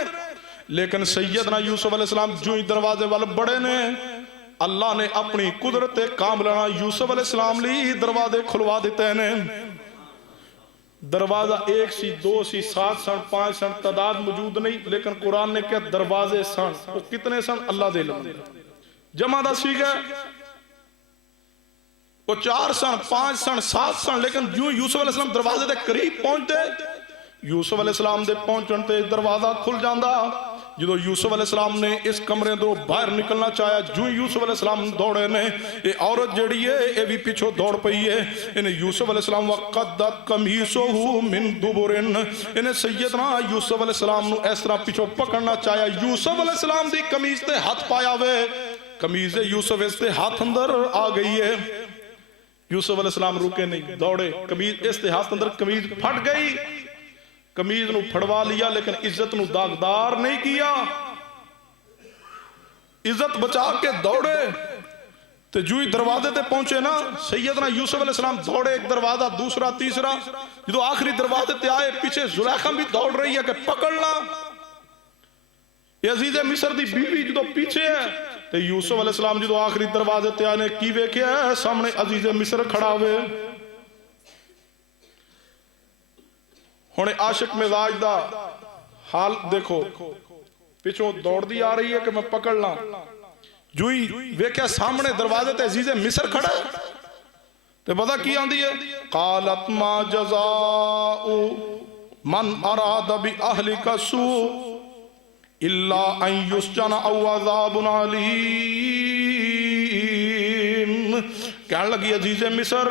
लेकिन सैयदना यूसुफ अलैहिस्सलाम जो ही दरवाजे वाल बड़े ने, अल्लाह ने अपनी कुदरत कामलाना यूसुफ अलैहिस्सलाम लिए दरवाजे खुलवा दिते ने। दरवाजा एक सी, दो सी, 7 सन, 5 सन, तादाद मौजूद नहीं, लेकिन कुरान ने क्या दरवाजे सन। वो कितने सन अल्लाह दे इल्म, जमा दा सीगा वो 4 सन 5 सन 7 सन, लेकिन जो यूसुफ अलैहिस्सलाम दरवाजे के करीब पहुंचते, यूसुफ अलैहिस्सलाम दे पहुंचण ते दरवाजा खुल जांदा। जो यूसुफ अलैहिस्सलाम ने इस कमरे तो बाहर निकलना चाहा, जो यूसुफ अलैहिस्सलाम दौड़े ने, ये औरत जड़ी है ये भी पिछो दौड़ पई है। इन्हें यूसुफ अलैहिस्सलाम वक़द्दत कमीसुहु मिन दुबुरिन, इन्हें सैयदना यूसुफ अलैहिस्सलाम नु इस तरह पिछो पकड़ना चाहा। यूसुफ अलैहिस्सलाम दी कमीज ते हाथ पाया वे, कमीज यूसुफ इसते हाथ अंदर आ गई है। यूसुफ अलैहिस्सलाम रुके नहीं, दौड़े, कमीज इसते हाथ अंदर, कमीज फट गई, कमीज नू फड़वा लिया, लेकिन इज्जत नू दागदार नहीं किया, इज्जत बचा के दौड़े। तो जो ही दरवाजे ते पहुंचे ना, सैयदना यूसुफ अलैहिस्सलाम दौड़े, एक दरवाजा, दूसरा, तीसरा, जो आखिरी दरवाजे ते आए, पीछे जुलैखा भी दौड़ रही है कि पकड़ना। ये अजीज़े मिस्र दी बीवी जो पीछे है, तो यूसुफ अलैहिस्सलाम जो आखिरी दरवाजे ते आए ने की वेख्या है, सामने अजीज़े मिस्र खड़ा हुए। हुणे आशिक मिजाज दा हाल देखो, पिछों दौड़दी आ रही है कि मैं पकड़ ला, जो ही वेख्या सामने दरवाजे ते अजीज़े मिस्र खड़ा है, ते पता की आंदी है, कालत मा जज़ाउ मन अराद बि अहलिका सू इल्ला अन युस्जना औ अज़ाबुन अलीम। कहने लगी अजीज़े मिस्र,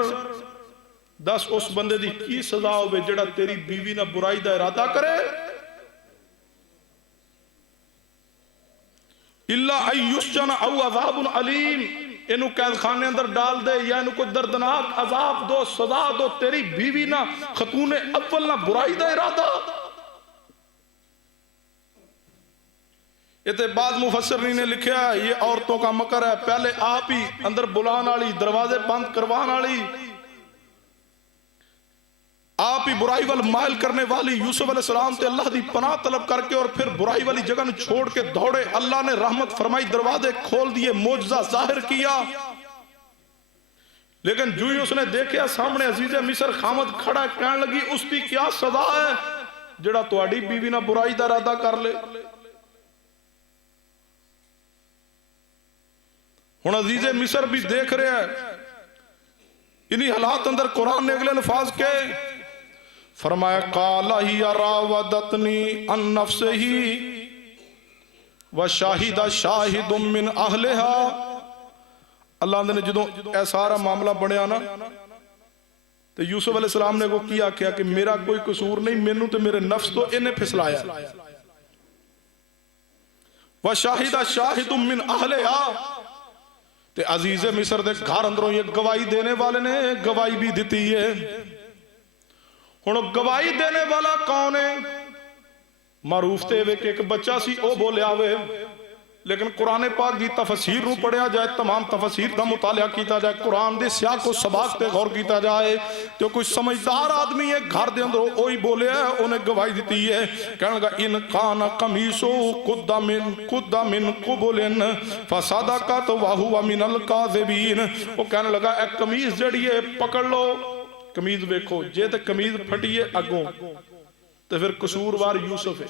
दस उस बंदे दी की सजा होवे जेड़ा तेरी बीवी ना बुराई दा इरादा करे। इल्ला अयुस्जना औ अज़ाबुन अलीम, इनू कैद खाने अंदर डाल दे या इनू कोई दर्दनाक अजाब दो, सजा दो। तेरी बीवी ना खतून अव्वल ना बुराई दा इरादा। ये बाद मुफस्सिरीन ने लिखा ये औरतों का मकर है, पहले आप ही अंदर बुलाने वाली, दरवाजे बंद करवाने वाली, आप ही बुराई वाल माइल करने वाली यूसुफ अलैहिस्सलाम ते अल्लाह दी पनाह तलब करके और फिर बुराई वाली जगह ने छोड़ के दौड़े। अल्लाह ने रहमत फरमाई, दरवाजे खोल दिए, मौजज़ा जाहिर किया। लेकिन जो ही उसने देखा सामने अजीज़े मिस्र खामद खड़ा, कहने लगी उसकी क्या सजा है जेड़ा तुहाडी बीवी ना बुराई दा इरादा कर ले। हुण अजीज़े मिस्र भी देख रहा है इन्हीं हालात अंदर कुरान ने अगले अल्फाज के फरमाया, काला ही रावदतनी अन नफ्सिही व शाहिदा शाहिदुम मिन अहलिहा। अल्लाह ने जो ऐ सारा मामला बनया ना, तो यूसुफ अलैहिस्सलाम ने को की आख्या कि मेरा कोई कसूर नहीं, मैनू तो मेरे नफ्स तो इन्हें फिसलाया। व शाहिदा शाहिदुम मिन अहलिहा, ते अजीज़े मिस्र दे घर अंदरों ये गवाही देने वाले ने गवाही भी दी है। हुण गवाही देने वाला कौन है? मारूफ ते वे एक बच्चा सी ओ बोलिया वे, लेकिन कुरान पाक की तफसीर नूं पढ़िया जाए, तमाम तफसीर का मुतालिया किया जाए, कुरान दे सियाक को सबाक ते गौर किया जाए, तो कोई समझदार आदमी है घर दे अंदर ओही बोलिया, उन्हें गवाही दी है। कहने लगा इन कान कमीसो कुद्दा मिन कुबुलिन फसदकत व हुवा मिनल काज़िबीन। वो कहने लगा ए कमीज जड़ी है पकड़ लो, कमीज वेखो, जे तो कमीज फटी है अगों तो फिर कसूरवार यूसुफ है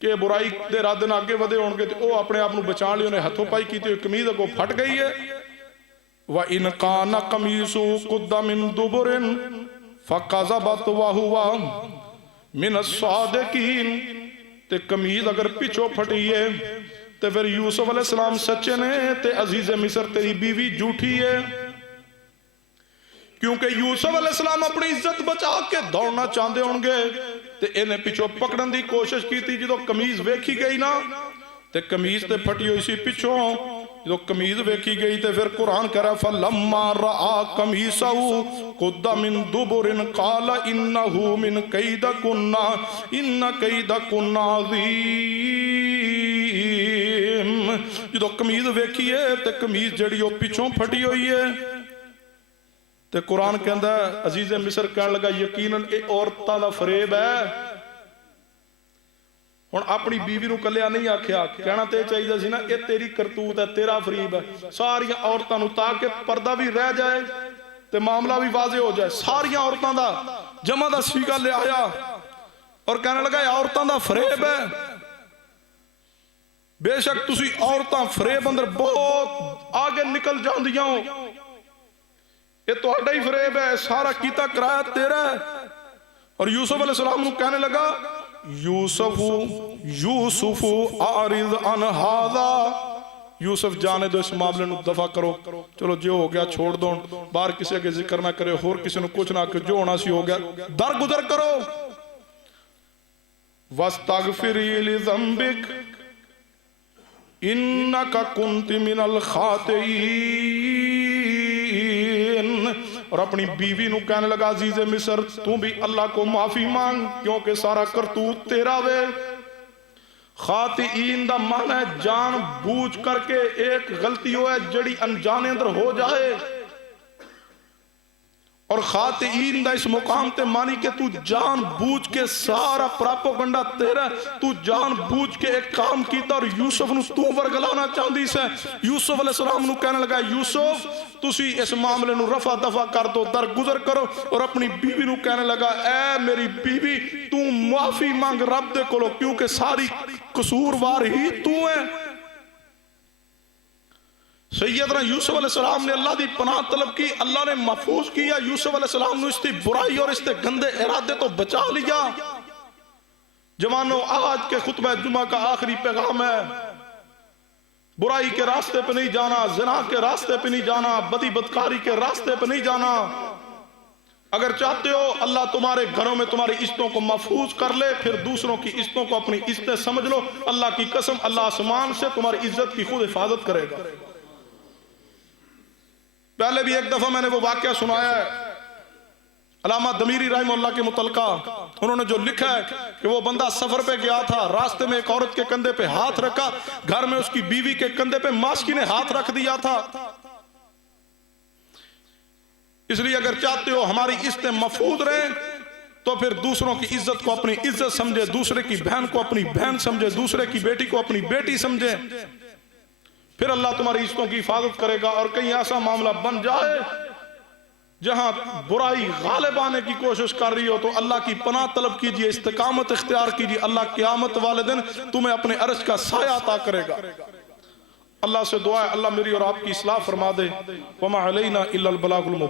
कि बुराई दे इरादे नाल अगे वधे होणगे, ते ओ अपने आप नूं बचा लई, उन्हें हथों पाई की कमीज अगों फट गई है। व इन कान कमीसु कुद्दा मिन दुबुरिन फकज़बत व हुवा मिन अस्सादिकीन। ते कमीज अगर पिछों फटी है तो फिर यूसुफ अलैहिस्सलाम सच्चे ने, ते अजीज़े मिस्र तेरी बीवी झूठी है। क्योंकि यूसुफ अलैहिस्सलाम अपनी इज्जत बचा के दौड़ना चाहते होंगे, ते इन्हें पिछों पकड़न की कोशिश की। जो कमीज वेखी गई ना, ते कमीज ते फटी हुई सी पिछों, जो कमीज वेखी गई तो फिर कुरान कह रहा फलम्मा रआ कमीसहु कुद्दा मिन दुबुरिन काला इन्नहु मिन कैदकुन्ना इन्न कैदकुन्ना अज़ीम। जो कमीज वेखी है तो कमीज जड़ी पिछों फटी हुई है, तो कुरान कहता है अजीज़े मिस्र कहने लगा यकीनन ये औरतां दा फरेब है। हुण अपनी बीवी नूं कलिया नहीं आख्या, कहना तो चाहिए सी ना ये तेरी करतूत है, तेरा फरीब है। सारिया औरतां नूं ताकि पर्दा भी रह जाए तो मामला भी वाजे हो जाए, सारिया औरतां दा जमा दा सीगा ले आया और कहने लगा औरतां दा फरेब है। बेशक तुसी औरतां फरेब अंदर बहुत आगे निकल जांदियां हो, ये तुहाडा ही फरेब है, सारा कीता कराया तेरा है। और यूसुफ अलैहिस्सलाम नूं कहने लगा यूसुफु आरिद अन हादा, यूसुफ जाने दो, इस मामले नूं दफा करो, चलो जो हो गया छोड़ दो, बाहर किसी अगे जिक्र ना करे, होर किसी नूं कुछ ना कि जो होना सी हो गया, दरगुजर करो। वस्तगफिरी लिज़ंबिक इन्नका कुन्ति मिनल खातिईन, और अपनी बीवी नूं कहने लगा अजीज़े मिस्र तू भी अल्लाह को माफी मांग, क्योंकि सारा करतूत तेरा वे। खातिईन दा माना है जान बूझ करके एक गलती हो है जड़ी अनजाने अंदर हो जाए, और खातिईन दा इस मुकाम ते मानी के तू जान बूझ के सारा प्रापोगंडा तेरा, तू जान बूझ के एक काम कीता और यूसुफ नूं तू वरगलाना चाहती से। यूसुफ अलैहिस्सलाम नूं कहने लगा यूसुफ तुसी इस मामले नूं रफा दफा कर दो, दरगुजर करो। और अपनी बीवी नूं कहने लगा ऐ मेरी बीवी तू माफी मांग रब दे कोलों, क्योंकि सारी कसूरवार ही तू है। सैयदना यूसुफ अलैहिस्सलाम ने अल्लाह दी पनाह तलब की, अल्लाह ने महफूज किया यूसुफ अलैहिस्सलाम ने इसकी बुराई और इसके गंदे इरादे तो बचा लिया। जवानों आज के खुतबा जुमा का आखिरी पैगाम है, बुराई के रास्ते पे नहीं जाना, ज़िना के रास्ते पे नहीं जाना, बदी बदकारी के रास्ते पे नहीं जाना। अगर चाहते हो अल्लाह तुम्हारे घरों में तुम्हारी इज्जतों को महफूज कर ले, फिर दूसरों की इज्जतों को अपनी इज्जतें समझ लो। अल्लाह की कसम अल्लाह आसमान से तुम्हारी इज्जत की खुद हिफाजत करेगा। पहले भी एक दफा मैंने वो वाकया सुनाया है, अल्लामा दमीरी रहमतुल्लाह के मुतलका उन्होंने जो लिखा है कि वो बंदा सफर पे गया था, रास्ते में एक औरत के कंधे पे हाथ रखा, घर में उसकी बीवी के कंधे पे मास्की ने हाथ रख दिया था। इसलिए अगर चाहते हो हमारी इज्जतें महफूज रहें तो फिर दूसरों की इज्जत को अपनी इज्जत समझे, दूसरे की बहन को अपनी बहन समझे, दूसरे की बेटी को अपनी बेटी समझे, फिर अल्लाह तुम्हारी इज्जतों की हिफाजत करेगा। और कहीं ऐसा मामला बन जाए जहां बुराई गालिब आने की कोशिश कर रही हो तो अल्लाह की पनाह तलब कीजिए, इस्तिकामत इख्तियार कीजिए, अल्लाह क़यामत वाले दिन तुम्हें अपने अर्श का साया अता करेगा। अल्लाह से दुआ है अल्लाह मेरी और आपकी इस्लाह फरमा दे। वमा अलैना इल्लल बलागुल मुबीन।